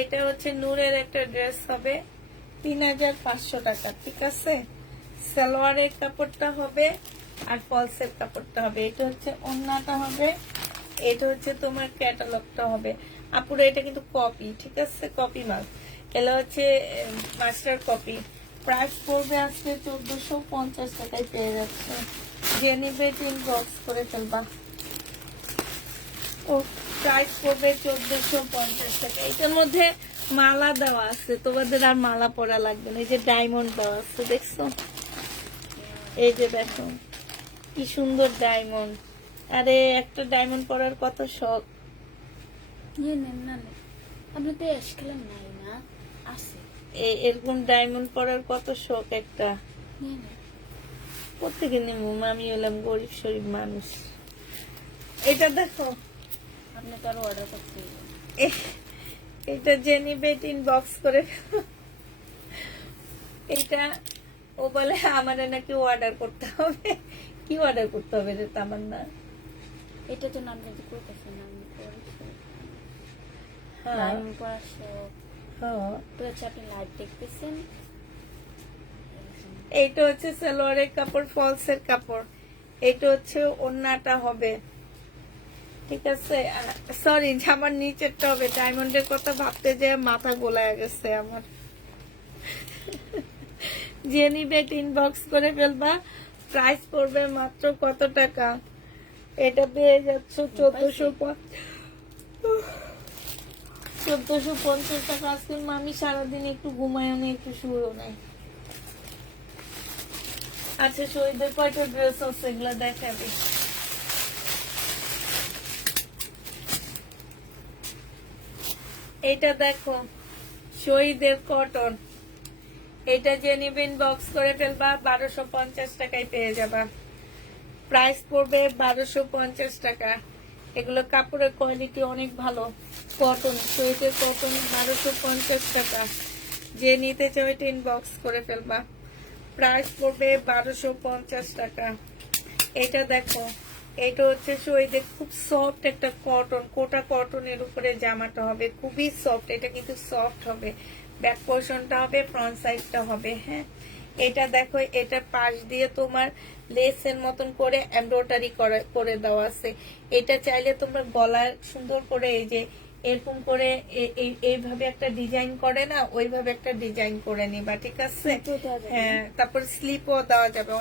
এটা হচ্ছে নূরের একটা ড্রেস হবে, 3500 টাকা। ঠিক আছে, সালোয়ারের কাপড়টা হবে আর ফলসের কাপড়টা হবে। এটা হচ্ছে ওড়নাটা হবে, এটা হচ্ছে তোমার ক্যাটালগটা হবে। আপুরা এটা কিন্তু কপি, ঠিক আছে, কপি মাল। এটা হচ্ছে মাস্টার কপি। প্রাইস পড়বে আজকে 1450 টাকায় পেয়ে যাচ্ছে। যে নিবে ইনবক্স করে ফেলবা। ও, প্রাইস পড়বে 1450 টাকা। এটার মধ্যে মালা দেওয়া আছে, তোমাদের আর মালা পরা লাগবে না। এই যে ডায়মন্ড দেওয়া আছে, দেখছো? এই যে দেখো কি সুন্দর ডায়মন্ড। আরে একটা ডায়মন্ড পরার কত শখ। আপনি তো এসকেলাম নাই না, আছে এরকম ডায়মন্ড পরার কত শখ একটা। প্রত্যেকে নেবো, আমি হলাম গরিব শরীফ মানুষ। এটা দেখো, আপনি তো আরো অর্ডার করতে এটা যে নিবে ইনবক্স করে। এটা ও বলে আমার নাকি অর্ডার করতে হবে। কি অর্ডার করতে হবে রে তামান্না? এটা তো নাম যদি করতেছেন আমি হ্যাঁ লাইভ পড়াশো হ্যাঁ। তো হচ্ছে আপনি লাইভ দেখতেছেন। এইটা হচ্ছে সালোয়ারের কাপড়, ফলসের কাপড়। এটা হচ্ছে ওড়নাটা হবে। ঠিক আছে, সরি জামার নিচেরটা হবে। ডায়মন্ডের কথা ভাবতে যে মাথা গোলায় গেছে আমার। যে নিবে ইনবক্স করে ফেলবা। প্রাইস পড়বে মাত্র কত টাকা? এটা পেয়ে যাচ্ছ 1450 টাকা। আজকে মামি সারাদিন একটু ঘুমায় নেই, একটু শুয়েও নেই। আচ্ছা, শহীদের কয়টা ড্রেস আছে এগুলা দেখাবি। এটা দেখো শহীদের কটন। এটা যে নিবে ইনবক্স করে ফেলবা। 1250 টাকায় পেয়ে যাবা। প্রাইস পড়বে 1250 টাকা। এগুলো কাপড়ের কোয়ালিটি অনেক ভালো, কটন, শহীদের কটন। 1250 টাকা। যে নিতে চাও এটা ইনবক্স করে ফেলবা। প্রাইস পড়বে 1250 টাকা। এটা দেখো, এটা হচ্ছে শহীদের খুব সফট একটা কটন, কোটা কটনের উপরে জামাটা হবে, খুবই সফট। এটা কিন্তু সফট হবে। ব্যাক পোর্শনটা হবে, ফ্রন্ট সাইডটা হবে। হ্যাঁ, এটা দেখো, এটা পাশ দিয়ে তোমার লেসের মতন করে এমব্রয়ডারি করে দেওয়া আছে। এটা চাইলে তোমরা গলায় সুন্দর করে এই যে এরকম করে এইভাবে একটা ডিজাইন করে না, ওইভাবে একটা ডিজাইন করে নিবা। ঠিক আছে, হ্যাঁ। তারপর স্লিপও দেওয়া যাবে,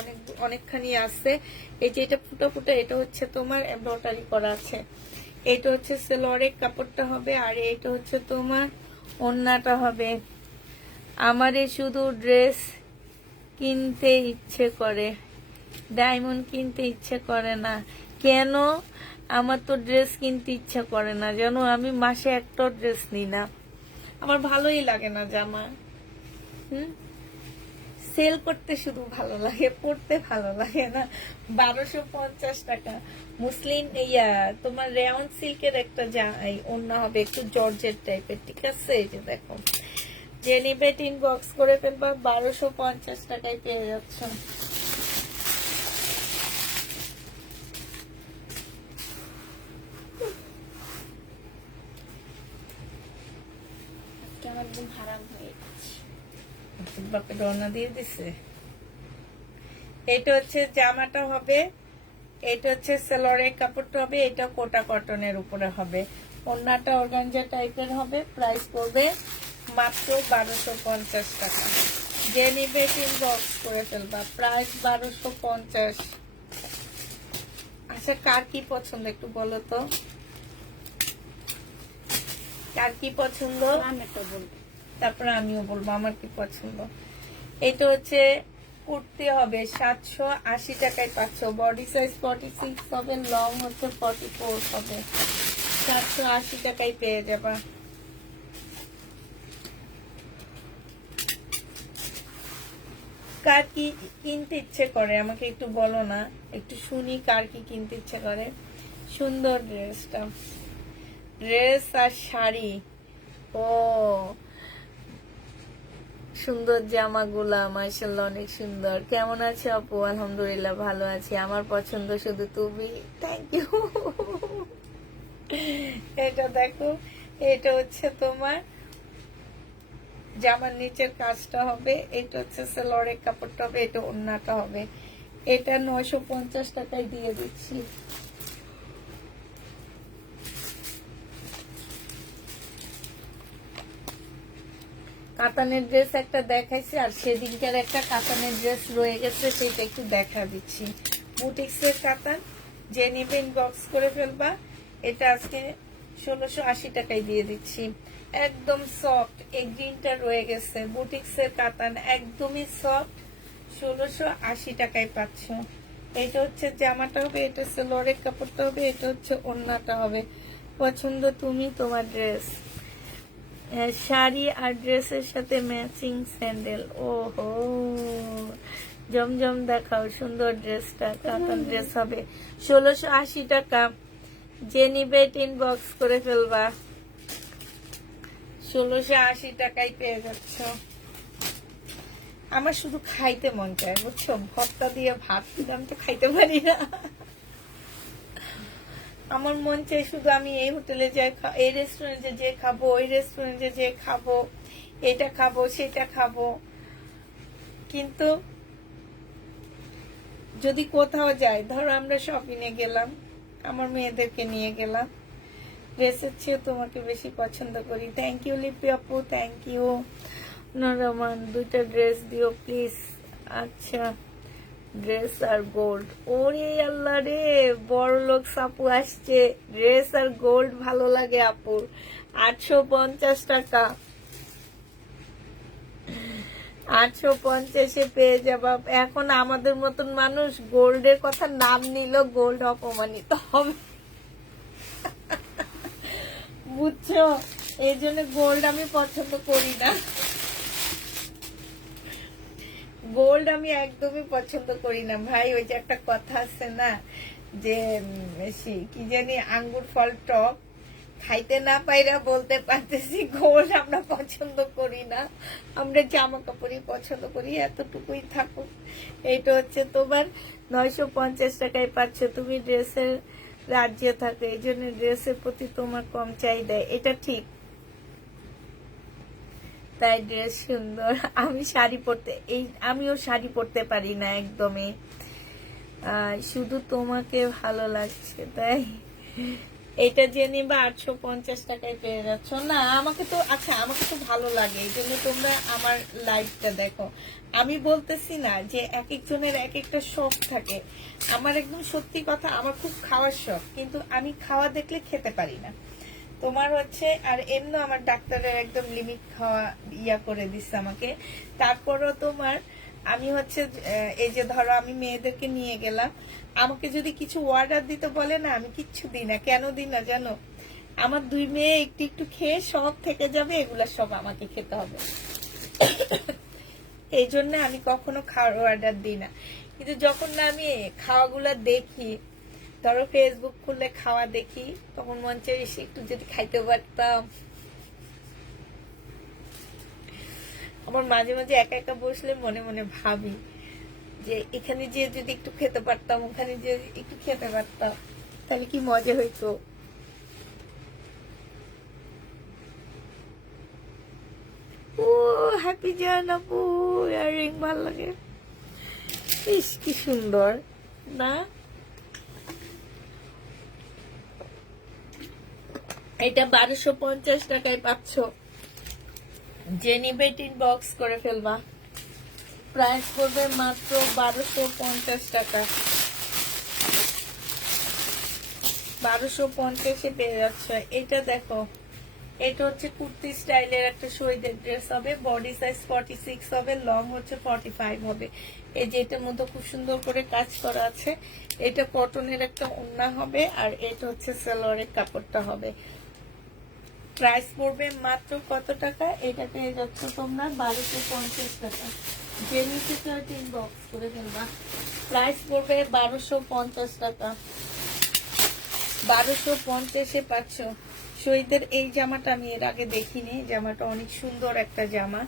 অনেকখানি আছে। এই যে এটা ফুটো ফুটো, এটা হচ্ছে তোমার এমব্রয়ডারি করা আছে। এটা হচ্ছে সেলোয়ারের কাপড়টা হবে, আর এটা হচ্ছে তোমার ওড়নাটা হবে। আমারে শুধু ড্রেস কিনতে ইচ্ছে করে, ডায়মন্ড কিনতে ইচ্ছে করে না কেন? আমার তো ড্রেস কিনতে ইচ্ছা করে না জানো, আমি মাসে একটা ড্রেস নিই না। আমার ভালোই লাগে না জামা। সেল করতে শুধু ভালো লাগে, পড়তে ভালো লাগে না। 1250 টাকা। মুসলিম ইয়া তোমার রেয়ন সিল্কের একটা ওড়না হবে, একটু জর্জেট টাইপের। ঠিক আছে, এই যে দেখো যে নিবে ইনবক্স করে ফেলবা, 1250 টাকায় পেয়ে যাচ্ছ। আজকে আমার একদম হারাম হয়ে গেছে। বাপে রওনা দিয়ে দিছে। এটা হচ্ছে জামাটা হবে, এটা হচ্ছে সেলরের কাপড়টা হবে, এটা কোটা কটনের উপরে হবে, ওড়নাটা অর্গানজা টাইপের হবে। প্রাইস পড়বে মাত্র 1250 টাকা। যে নিবে ইনবক্স করে ফেলবা, প্রাইস 1250। আচ্ছা, কার কি পছন্দ একটু বলো তো, কার কি পছন্দ? আমি তো বলবো। তারপরে আমিও বলবো আমার কি পছন্দ। এটা হচ্ছে কুর্তি হবে, 780 টাকায় পাচ্ছ। বডি সাইজ 46 হবে, লং হচ্ছে 44 হবে, 780 টাকায় পেয়ে যাবা। কার কি কিনতে ইচ্ছে করে আমাকে একটু বলো না, একটু শুনি কার কি কিনতে ইচ্ছে করে। সুন্দর ড্রেসটা, ড্রেস আর শাড়ি, ও সুন্দর জামাগুলা মাশাআল্লাহ অনেক সুন্দর। কেমন আছে আপু? আলহামদুলিল্লাহ ভালো আছি, আমার পছন্দ শুধু তুমি। Thank you. এটা দেখো, এটা হচ্ছে তোমার জামার নিচের কাজটা হবে, এটা হচ্ছে সেলরের কাপড়টা হবে, এটা ওড়নাটা হবে। এটা 950 টাকায় দিয়ে দিচ্ছি। কাতানের ড্রেস একটা দেখাইছি, আর সেদিনকার একটা কাতানের ড্রেস রয়ে গেছে, সেটা একটু দেখা দিচ্ছি। বুটিক্সের কাতান, যে নেবে ইনবক্স করে ফেলবা। এটা আজকে 1680 টাকায় দিয়ে দিচ্ছি। একদম সফট, এই গ্রিনটা রয়ে গেছে। বুটিক্সের কাতান একদমই সফট, 1680 টাকায় পাচ্ছ। এটা হচ্ছে জামাটা হবে, এটা সেলরের কাপড়টা হবে, এটা হচ্ছে ওড়নাটা হবে। পছন্দ তুমি, তোমার ড্রেস। শাড়ি আর ড্রেসের সাথে ম্যাচিং স্যান্ডেল, ওহো জমজম দেখাও। সুন্দর ড্রেসটা, কাতান ড্রেস হবে, 1680 টাকা। যে নিবে ইনবক্স করে ফেলবা, 1680 টাকায় পেয়ে যাচ্ছ। আমার শুধু খাইতে মন চায় বুঝছো, ভর্তা দিয়ে ভাত দিলে আমি তো খাইতে পারি না। আমার মন চাই শুধু আমি এই হোটেলে যাই, এই রেস্টুরেন্টে যে খাবো, ওই রেস্টুরেন্টে যে খাবো, এটা খাবো সেটা খাবো। কিন্তু যদি কোথাও যাই, ধরো আমরা শপিং এ গেলাম, আমার মেয়েদেরকে নিয়ে গেলাম, ড্রেসের চেয়ে তোমাকে বেশি পছন্দ করি। থ্যাংক ইউ লিপি আপু, থ্যাংক ইউ। রহমান, দুইটা ড্রেস দিও প্লিজ। আচ্ছা, ড্রেস আর গোল্ড, ওরে আল্লাহ রে, বড় লোক আপু আসছে। ড্রেস আর গোল্ড ভালো লাগে আপুর, 850 টাকা। 850-এ পেয়ে যাবা। এখন আমাদের মতন মানুষ গোল্ডের কথা নাম নিল, গোল্ড অপমানিত হবে, বুঝছো? এই জন্য গোল্ড আমি পছন্দ করি না, গোল্ড আমি একদমই পছন্দ করি না ভাই। ওই যে একটা কথা আছে না, যে কি জানি, আঙ্গুর ফল টক, খাইতে না পাইরা বলতে পারতেছি গোল্ড আমরা পছন্দ করি না, আমরা জামা কাপড়ই পছন্দ করি। এতটুকুই থাকুক। এইটা হচ্ছে তোমার 950 টাকায় পাচ্ছ। তুমি ড্রেসের রাজ্যে থাকো, এই জন্য ড্রেসের প্রতি তোমার কম চাহিদা, এটা ঠিক, তাই ড্রেস সুন্দর। আমি শাড়ি পরতে, আমিও শাড়ি পরতে পারি না একদমই, শুধু তোমাকে ভালো লাগছে তাই। এটা জেনে বা 850 টাকায় পেয়ে যাচ্ছ না। আমাকে তো, আচ্ছা আমাকে তো ভালো লাগে, এই জন্য তোমরা আমার লাইভটা দেখো। আমি বলতেছি না যে এক একজনের এক একটা শখ থাকে। আমার একদম সত্যি কথা, আমার খুব খাওয়ার শখ, কিন্তু আমি খাওয়া দেখলে খেতে পারি না। তোমার হচ্ছে, আর এমনি আমার ডাক্তারের একদম লিমিট খাওয়া করে দিচ্ছে আমাকে। তারপরও তোমার, আমি হচ্ছে এই যে ধরো আমি মেয়েদেরকে নিয়ে গেলাম, আমাকে যদি কিছু অর্ডার দিতে বলে না, আমি কিচ্ছু দিই না। কেন দিই না জানো? আমার দুই মেয়ে একটু একটু খেয়ে সব থেকে যাবে, এগুলা সব আমাকে খেতে হবে, এই জন্য আমি কখনো খাওয়ার অর্ডার দিই না। কিন্তু যখন না আমি খাওয়াগুলা দেখি, ধরো ফেসবুক খুললে খাওয়া দেখি, তখন মন চাই একটু যদি খাইতে পারতাম। আমার মাঝে মাঝে একা একা বসলে মনে মনে ভাবি যে এখানে যে যদি একটু খেতে পারতাম, ওখানে যে একটু খেতে পারতাম, তাহলে কি মজা হইতো। ও হ্যাপি জান আপু, ইয়াররিং ভালো লাগে। ইস কি সুন্দর না। এটা 1250 টাকায় পাচ্ছ। যে নিবে ইনবক্স করে ফেলবা। প্রাইস পড়বে মাত্র 1250 টাকা। 1250-এ পেয়ে যাচ্ছে। এটা দেখো, এটা হচ্ছে কুর্তি স্টাইলের একটা শরীরের ড্রেস হবে। বডি সাইজ 46 হবে, লং হচ্ছে 45 হবে। এই যে এটার মধ্যে খুব সুন্দর করে কাজ করা আছে। এটা কটনের একটা ওড়না হবে, আর এটা হচ্ছে সালোয়ারের কাপড়টা হবে। প্রাইস পড়বে মাত্র কত টাকা? এটা পেয়ে যাচ্ছ তোমরা 1250 টাকা। যে নিচে ইনবক্স করে ফেলবা। প্রাইস পড়বে 1250 টাকা। 1250-এ পাচ্ছ। শহীদের এই জামাটা আমি এর আগে দেখিনি। জামাটা অনেক সুন্দর একটা জামা,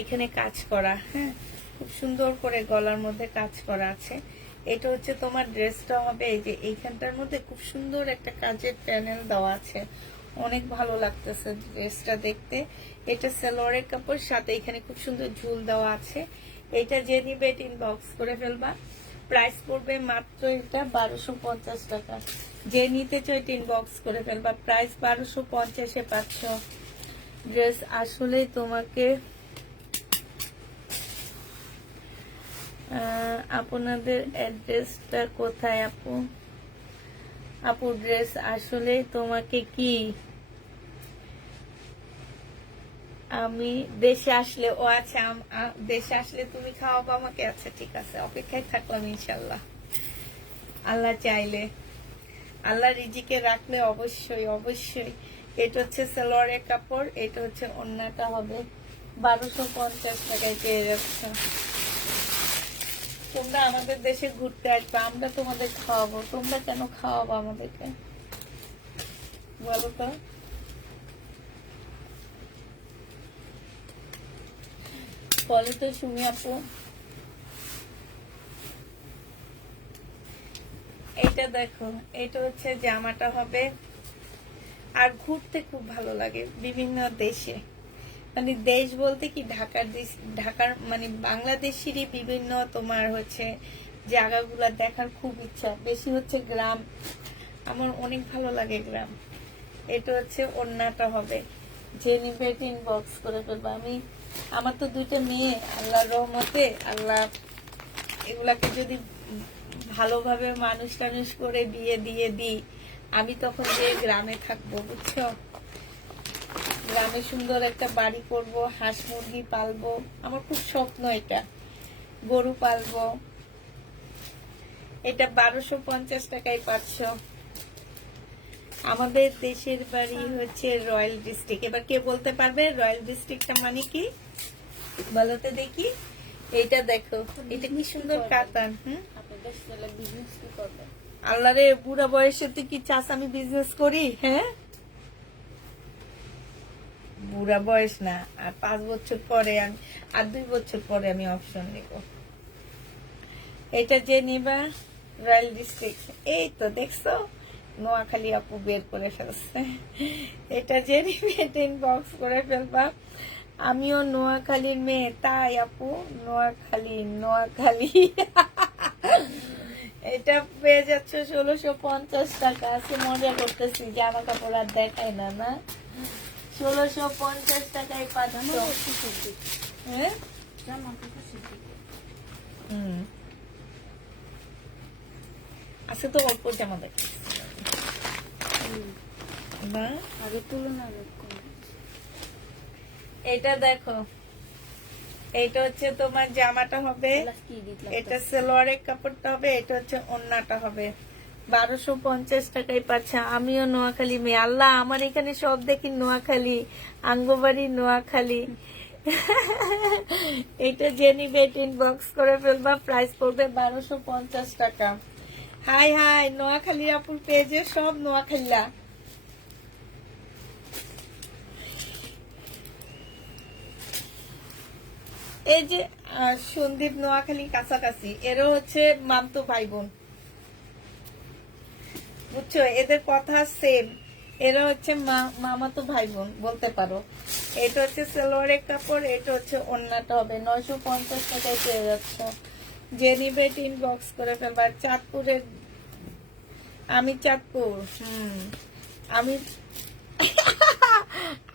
এখানে কাজ করা, হ্যাঁ, খুব সুন্দর করে গলার মধ্যে কাজ করা আছে। এটা হচ্ছে তোমার ড্রেসটা হবে। এই যে এইখানটার মধ্যে খুব সুন্দর একটা কাজের প্যানেল দেওয়া আছে, অনেক ভালো লাগতেছে ড্রেসটা দেখতে। এটা সালোয়ারের কাপড়, সাথে এখানে খুব সুন্দর ঝুল দেওয়া আছে। এটা যে নিবে ইনবক্স করে ফেলবা। প্রাইস পড়বে মাত্র এটা 1250 টাকা। যে নিতে চাই ইনবক্স করে ফেলবা। প্রাইস 1250-এ পাচ্ছ। ড্রেস আসলে তোমাকে আপনাদের অ্যাড্রেসটা কোথায় আপু? আপু ড্রেস আসলে তোমাকে কি আমি দেশে আসলে, ও আচ্ছা, দেশে আসলে তুমি খাওয়াবো আমাকে। আচ্ছা ঠিক আছে, অপেক্ষায় থাকলাম ইনশাল্লাহ। আল্লাহ চাইলে, আল্লাহ রিজিকে রাখলে অবশ্যই অবশ্যই। এটা হচ্ছে সালোয়ারের কাপড়, এটা হচ্ছে ওড়নাটা হবে। 1250 টাকায় পেয়ে যাচ্ছে। তোমরা আমাদের দেশে ঘুরতে আসবে, আমরা তোমাদের খাওয়াবো। তোমরা কেন খাওয়াবো আমাদেরকে বলো তো? বলো তো সুমি আপু। এটা দেখো, এটা হচ্ছে জামাটা হবে। আর ঘুরতে খুব ভালো লাগে বিভিন্ন দেশে, মানে দেশ বলতে কি ঢাকার মানে বাংলাদেশেরই বিভিন্ন তোমার হচ্ছে জায়গাগুলা দেখার খুব ইচ্ছা। বেশি হচ্ছে গ্রাম, আমার অনেক ভালো লাগে গ্রাম। এটা হচ্ছে ওড়নাটা হবে। যে নিবে ইনবক্স করে ফেলবো। আমার তো দুইটা মেয়ে, আল্লাহর রহমতে। আল্লাহ এগুলাকে যদি ভালোভাবে মানুষ টানুষ করে বিয়ে দিয়ে দিই, আমি তখন যে গ্রামে থাকবো, বুঝছো? গ্রামে সুন্দর একটা বাড়ি করব, হাঁস মুরগি পালবো, আমার খুব স্বপ্ন এটা। গরু পালবো। এটা 1250 টাকায় পাচ্ছ। আমাদের দেশের বাড়ি হচ্ছে রয়্যাল ডিস্ট্রিক্ট। এবার কে বলতে পারবে রয়্যাল ডিস্ট্রিক্টটা মানে কি? বলতে দেখি। এইটা দেখো, এটা কি সুন্দর কাতান। আল্লাহ রে, বুড়া বয়সে তুই কি চাস আমি বিজনেস করি? হ্যাঁ, বুড়া বয়স না, আর 5 বছর পরে আর 2 বছর পরে আমি অপশন নিব। এটা যে নিবা রয়্যাল ডিস্ট্রিক্ট, এই তো দেখছো নোয়াখালী আপু বের করে ফেলছে। এটা যে নিবে ইনবক্স করে ফেলবা। আমিও নোয়াখালীর মেয়ে, তাই আপু নোয়াখালী নোয়াখালী। এটা পেয়ে যাচ্ছে 1650 টাকা। আছে মজা করতেছি, জামা কাপড় আর দেখায় না, না 1650 টাকায় পাচ্ছ। হ্যাঁ, আচ্ছা তো অল্প জামা দেখি না, আগের তুলনায় অনেক কম। এটা দেখো, এটা হচ্ছে তোমার জামাটা হবে। এটা সালোয়ারের কাপড়টা হবে। এটা হচ্ছে ওড়নাটা হবে। 1250 টাকায় পাচ্ছে। আমিও নোয়াখালী মেয়ে। আল্লাহ, আমার এখানে সব দেখি নোয়াখালী, আঙ্গবাড়ি নোয়াখালী। এটা যে নিবে ইনবক্স করে ফেলবা। প্রাইস পড়বে 1250 টাকা। হাই হাই, নোয়াখালী আপুর পেজে সব নোয়াখালীরা। এই যে সন্দীপ নোয়াখালী কাছাকাছি, এরা হচ্ছে মামতো ভাই বোন, বুঝছো, এদের কথা সেম, এরা হচ্ছে মামাতো ভাই বোন বলতে পারো। এটা হচ্ছে সালোয়ারের কাপড়, এটা হচ্ছে ওড়নাটা হবে 950 টাকায় পেয়ে যাচ্ছ। যে নিবে ইনবক্স করে ফেলবার। চাঁদপুরের, আমি চাঁদপুর, আমি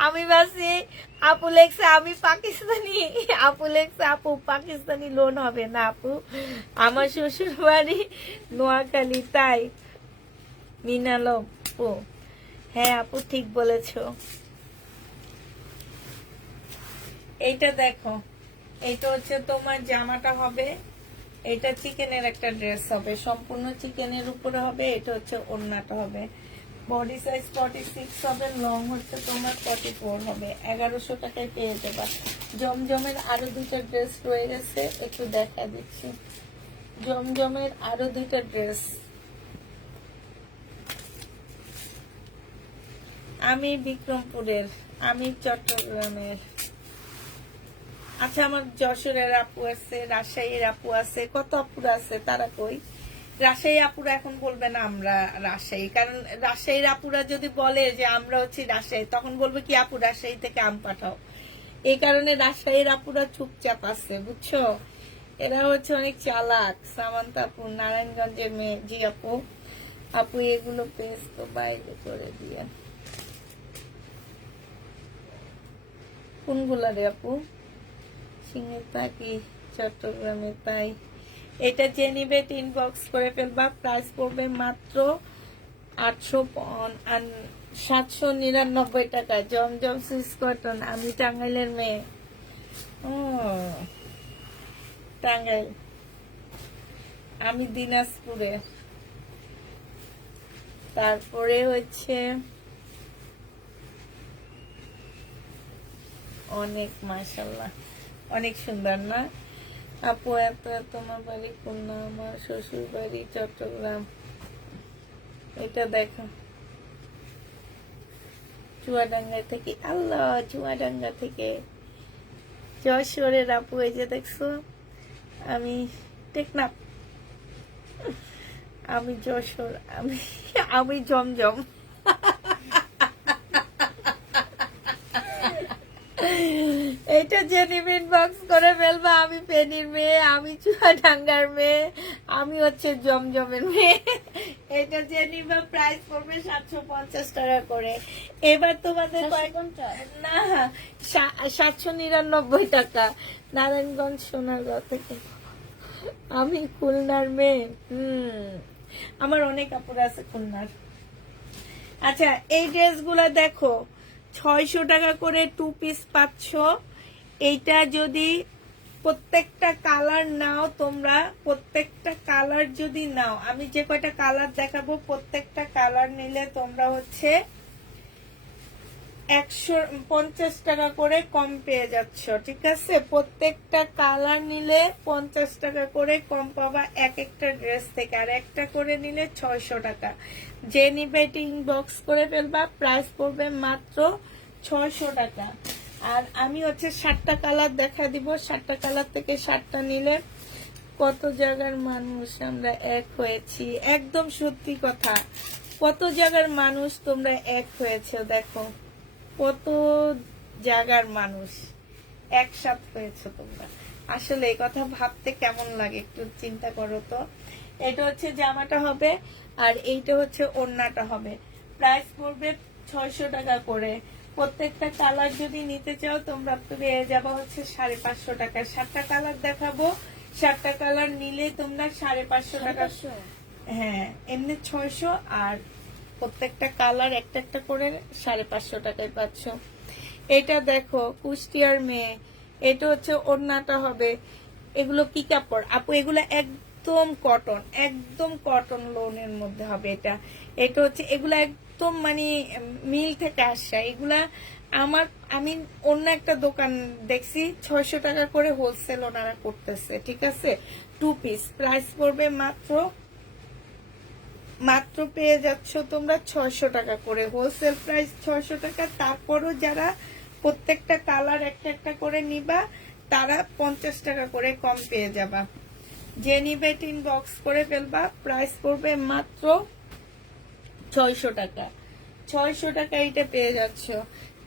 আমি বাসি আপু লেখছে আমি পাকিস্তানি, আপু লেখছে আপু পাকিস্তানি লোন হবে না আপু, আমার শ্বশুর বাড়ি নোয়াখালী, তাই মিনালো আপু। হ্যাঁ আপু ঠিক বলেছো। এইটা দেখো, এইটা হচ্ছে তোমার জামাটা হবে, এটা চিকেনের একটা ড্রেস হবে, সম্পূর্ণ চিকেনের উপরে হবে। এটা হচ্ছে ওড়নাটা হবে, বডি সাইজ 46 হবে, লং হচ্ছে তোমার 44 হবে। 1100 টাকায় পেয়ে যাবা। জমজমের আরো দুইটা ড্রেস রয়ে গেছে, একটু দেখা দিচ্ছি। জমজমের আরো দুইটা ড্রেস, আমি বিক্রমপুরের, আমি চট্টগ্রামের। আচ্ছা আমার যশোরের আপু আছে, রাজশাহীর আপু আছে, কত আপুরা আছে, তারা কই? রাজশাহী আপুরা এখন বলবে না আমরা রাজশাহী, কারণ রাজশাহীর আপুরা যদি বলে যে আমরা হচ্ছি রাজশাহী, তখন বলবে কি আপু রাজশাহী থেকে আম পাঠাও। এই কারণে রাজশাহীর আপুরা চুপচাপ আছে, বুঝছো। এরা হচ্ছে অনেক চালাক। সামান্তা আপু নারায়ণগঞ্জের মেয়ে, জি আপু। আপু এগুলো পেজ তো বাইরে করে দিয়ে, কোনগুলা রে আপু? সিংহে থাকি চট্টগ্রামে, তাই। এটা যে নিবে ইনবক্স করে ফেলবা। প্রাইস পড়বে মাত্র 799 টাকা। জমজম সুইস কটন, আমি টাঙ্গাইলের মেয়ে। ও টাঙ্গাইল, আমি দিনাজপুরে। তারপরে হচ্ছে অনেক, মাশাল্লাহ অনেক সুন্দর না আপু? এত তোমার বাড়ি খুলনা, আমার শ্বশুর বাড়ি চট্টগ্রাম। এটা দেখো, চুয়াডাঙ্গা থেকে, আল্লাহ চুয়াডাঙ্গা থেকে যশোরের আপু। এই যে দেখছো, আমি টেকনাফ, আমি যশোর, আমি জমজম। এটা জেনিমিন বক্স করে ফেলবা। আমি পেনির মেয়ে, আমি চুয়াডাঙ্গার মেয়ে, আমি হচ্ছে জমজমের মেয়ে। এটা জেনিবা। প্রাইস পড়বে 750 টাকা করে। এবার তোমাদের না 799 টাকা। নারায়ণগঞ্জ সোনারগাঁও থেকে, আমি খুলনার মেয়ে। আমার অনেক কাপড় আছে খুলনার। আচ্ছা এই ড্রেসগুলা দেখো, 600 টাকা করে 2 পিস পাচ্ছ। এইটা যদি প্রত্যেকটা কালার নাও তোমরা, প্রত্যেকটা কালার যদি নাও, আমি যে কয়টা কালার দেখাবো প্রত্যেকটা কালার নিলে তোমরা হচ্ছে 150 টাকা করে কম পেয়ে যাচ্ছ, ঠিক আছে। প্রত্যেকটা কালার নিলে 50 টাকা করে কম পাবা এক একটা ড্রেস থেকে, আর একটা করে নিলে 600 টাকা। যে নিবে ইনবক্স করে ফেলবা। প্রাইস পড়বে মাত্র 600 টাকা। আর আমি হচ্ছে 7টা কালার দেখা দিব, 7টা কালার থেকে 7টা নিলে কত জায়গার মানুষ আমরা এক হয়েছি। একদম সত্যি কথা, কত জায়গার মানুষ তোমরা এক হয়েছে। দেখো কত জায়গার মানুষ একসাথ হয়েছে তোমরা। আসলে এই কথা ভাবতে কেমন লাগে একটু চিন্তা করো তো। এটা হচ্ছে জামাটা হবে, আর এইটা হচ্ছে ওড়নাটা হবে। প্রাইস পড়বে 600 টাকা করে। প্রত্যেকটা কালার যদি নিতে চাও তোমরা পেয়ে যাবা হচ্ছে 550 টাকা। 7টা কালার দেখাবো, 7টা কালার নিলে তোমরা 550 টাকা। হ্যাঁ এমনি 600, আর প্রত্যেকটা কালার একটা একটা করে 550 টাকায় পাচ্ছ। এটা দেখো কুষ্টিয়ার মেয়ে, এটা হচ্ছে ওড়নাটা হবে। এগুলো কি কাপড় আপু? এগুলো একদম কটন, একদম কটন লোনের মধ্যে হবে। এটা হচ্ছে এগুলা একদম মানে মিল থেকে আসা। এগুলা আমি অন্য একটা দোকান দেখছি 600 টাকা করে হোলসেল ওনারা করতেছে, ঠিক আছে। 2 পিস। প্রাইস পড়বে মাত্র পেয়ে যাচ্ছ তোমরা 600 টাকা করে, হোলসেল প্রাইস 600 টাকা। তারপরও যারা প্রত্যেকটা কালার একটা একটা করে নিবা তারা 50 টাকা করে কম পেয়ে যাবা। যে নিবে ইনবক্স করে ফেলবা, প্রাইস পড়বে মাত্র 600 টাকা। 600 টাকা এটা পেয়ে যাচ্ছ।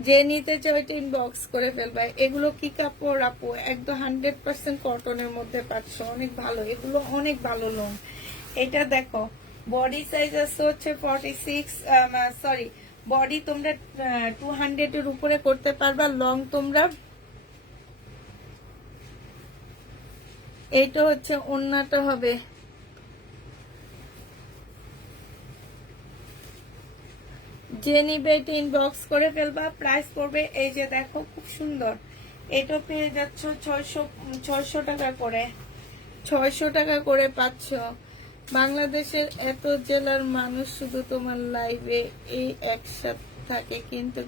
যে নিতে চাও এটা ইনবক্স করে ফেলবা। এগুলো কি কাপড় আপু? একদম 100% কটনের মধ্যে পাচ্ছ, অনেক ভালো, এগুলো অনেক ভালো লোন। এটা দেখো বডি সাইজ আছে হচ্ছে 46, সরি বডি তোমরা 200 এর উপরে করতে পারবা, লং তোমরা, এইটা হচ্ছে ওন্নাটা হবে, যে নিবে এটা ইনবক্স করে ফেলবা, প্রাইস পড়বে এই যে দেখো খুব সুন্দর, এটা পেয়ে যাচ্ছ 600 টাকা করে। 600 টাকা করে পাচ্ছ। বাংলাদেশের এত জেলার মানুষ শুধু তোমার লাইভে এই একসাথে থাকে, কিন্তু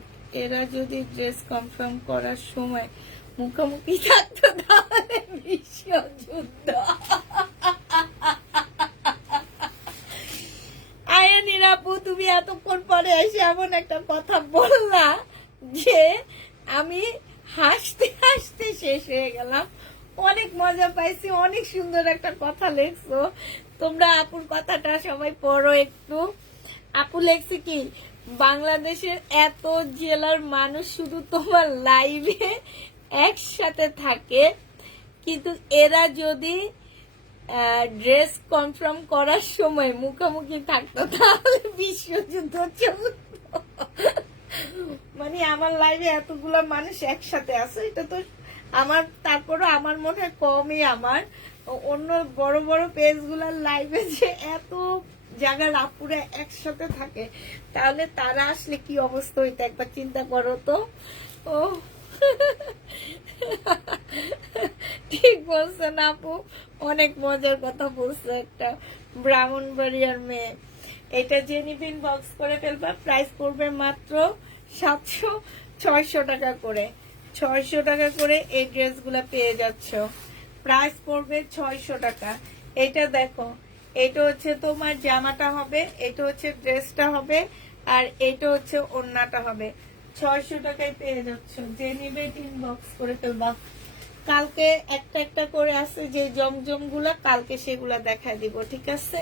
এরা যদি ড্রেস কনফার্ম করার সময় মুখোমুখি থাকতো তাহলে বিশ্বযুদ্ধ। আয়ানির আপু, তুমি এতক্ষণ পরে এসে এমন একটা কথা বললা যে আমি হাসতে হাসতে শেষ হয়ে গেলাম। অনেক মজা পাইছি, অনেক সুন্দর একটা কথা লেখছো তোমরা। আপুর কথাটা সবাই পড়ো একটু। আপু লেখছে কি, বাংলাদেশের এত জেলার মানুষ শুধু তোমার লাইভে একসাথে থাকে, কিন্তু এরা যদি ড্রেস কনফার্ম করার সময় মুখোমুখি থাকতো তাহলে বিশ্বযুদ্ধ চলতো। মানে আমার লাইভে এতগুলা মানুষ একসাথে আছে, এটা তো আমার, তারপরও আমার মনে হয় কমই। আমার অন্য বড় বড় পেজ গুলার লাইভে যে এত জায়গার আপুরা একসাথে থাকে, তাহলে তারা আসলে কি অবস্থা হইতো একবার চিন্তা করো তো। ও ঠিক বলছেন আপু, অনেক মজার কথা বলছে একটা ব্রাহ্মণবাড়িয়ার মেয়ে। এটা যে নিবিন বক্স করে ফেলবা, প্রাইস পড়বে মাত্র 600 টাকা করে। 600 টাকা করে এই ড্রেসগুলা পেয়ে যাচ্ছ, প্রাইস পড়বে 600 টাকা। এটা দেখো, এটা হচ্ছে তোমার জামাটা হবে, এটা হচ্ছে ড্রেসটা হবে, আর এটা হচ্ছে ওড়নাটা হবে। 600 টাকায় পেয়ে যাচ্ছ। যে নিবে ইনবক্স করে ফেলবা। কালকে একটা একটা করে আছে যে জমজম গুলা, কালকে সেগুলা দেখাই দিব, ঠিক আছে?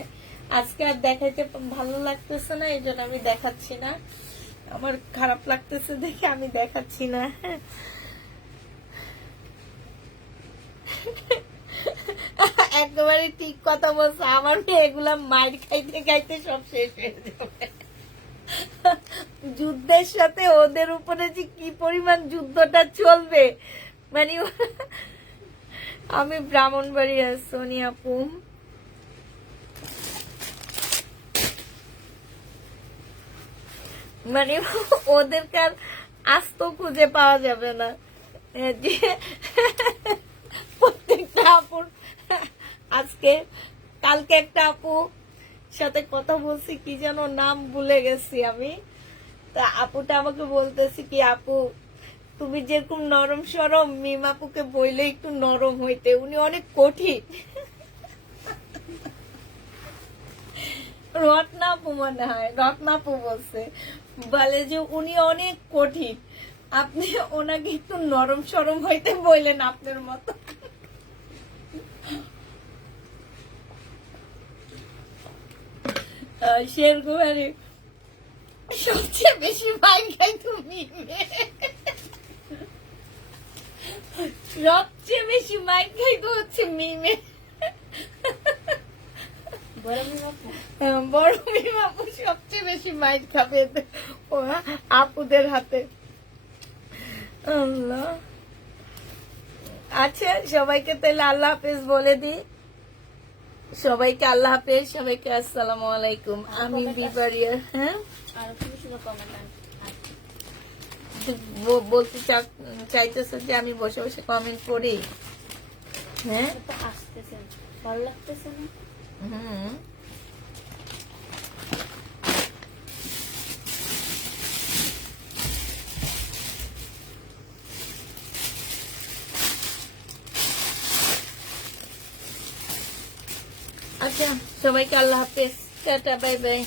আজকে আর দেখাইতে ভালো লাগতেছে না, এই জন্য আমি দেখাচ্ছি না। আমার খারাপ লাগতেছে দেখে আমি দেখাচ্ছি না। একেবারে ঠিক কথা বলছো, আমার মেয়ে এগুলা মার খাইতে খাইতে সব শেষ হয়ে যাবে। যুদ্ধের সাথে ওদের উপরে যে কি পরিমাণ যুদ্ধটা চলবে, মানে আমি ব্রাহ্মণবাড়িয়া সোনিয়া আপু, মানে ওদেরকে আর আস্ত খুঁজে পাওয়া যাবে না। যে প্রত্যেকটা আপুর, আজকে কালকে একটা আপু সাথে কথা বলছি, কি যেন নাম ভুলে গেছি আমি। তা আপুটা আমাকে বলতেছি কি, আপু তুমি যেরকম নরম সরম, মিমাপুকে বইলে একটু নরম হইতে, উনি অনেক কঠিন। রত্নাপু মনে হয়, রত্নাপু বলছে, বলে যে উনি অনেক কঠিন, আপনি ওনাকে একটু নরম সরম হইতে বললেন আপনার মতো। শেরগুয়ারি সবচেয়ে বেশি মাইর খাই তুমি, সবচেয়ে বেশি মাইর খাই তো হচ্ছে মিমে। বড় মিমাপু সবচেয়ে বেশি মাইর খাবে আপুদের হাতে। আল্লাহ। আচ্ছা, সবাইকে তাহলে আল্লাহ হাফেজ বলে দিই। সবাইকে আল্লাহ হাফেজ, সবাইকে আসসালামু আলাইকুম। আমি বিবারিয়া। হ্যাঁ, বলতে চাইতেছে যে আমি বসে বসে কমেন্ট করি। হ্যাঁ, ভালো লাগতেছে না। আচ্ছা, সবাইকে আল্লাহ হাফেজ, টাটা, বাই বাই।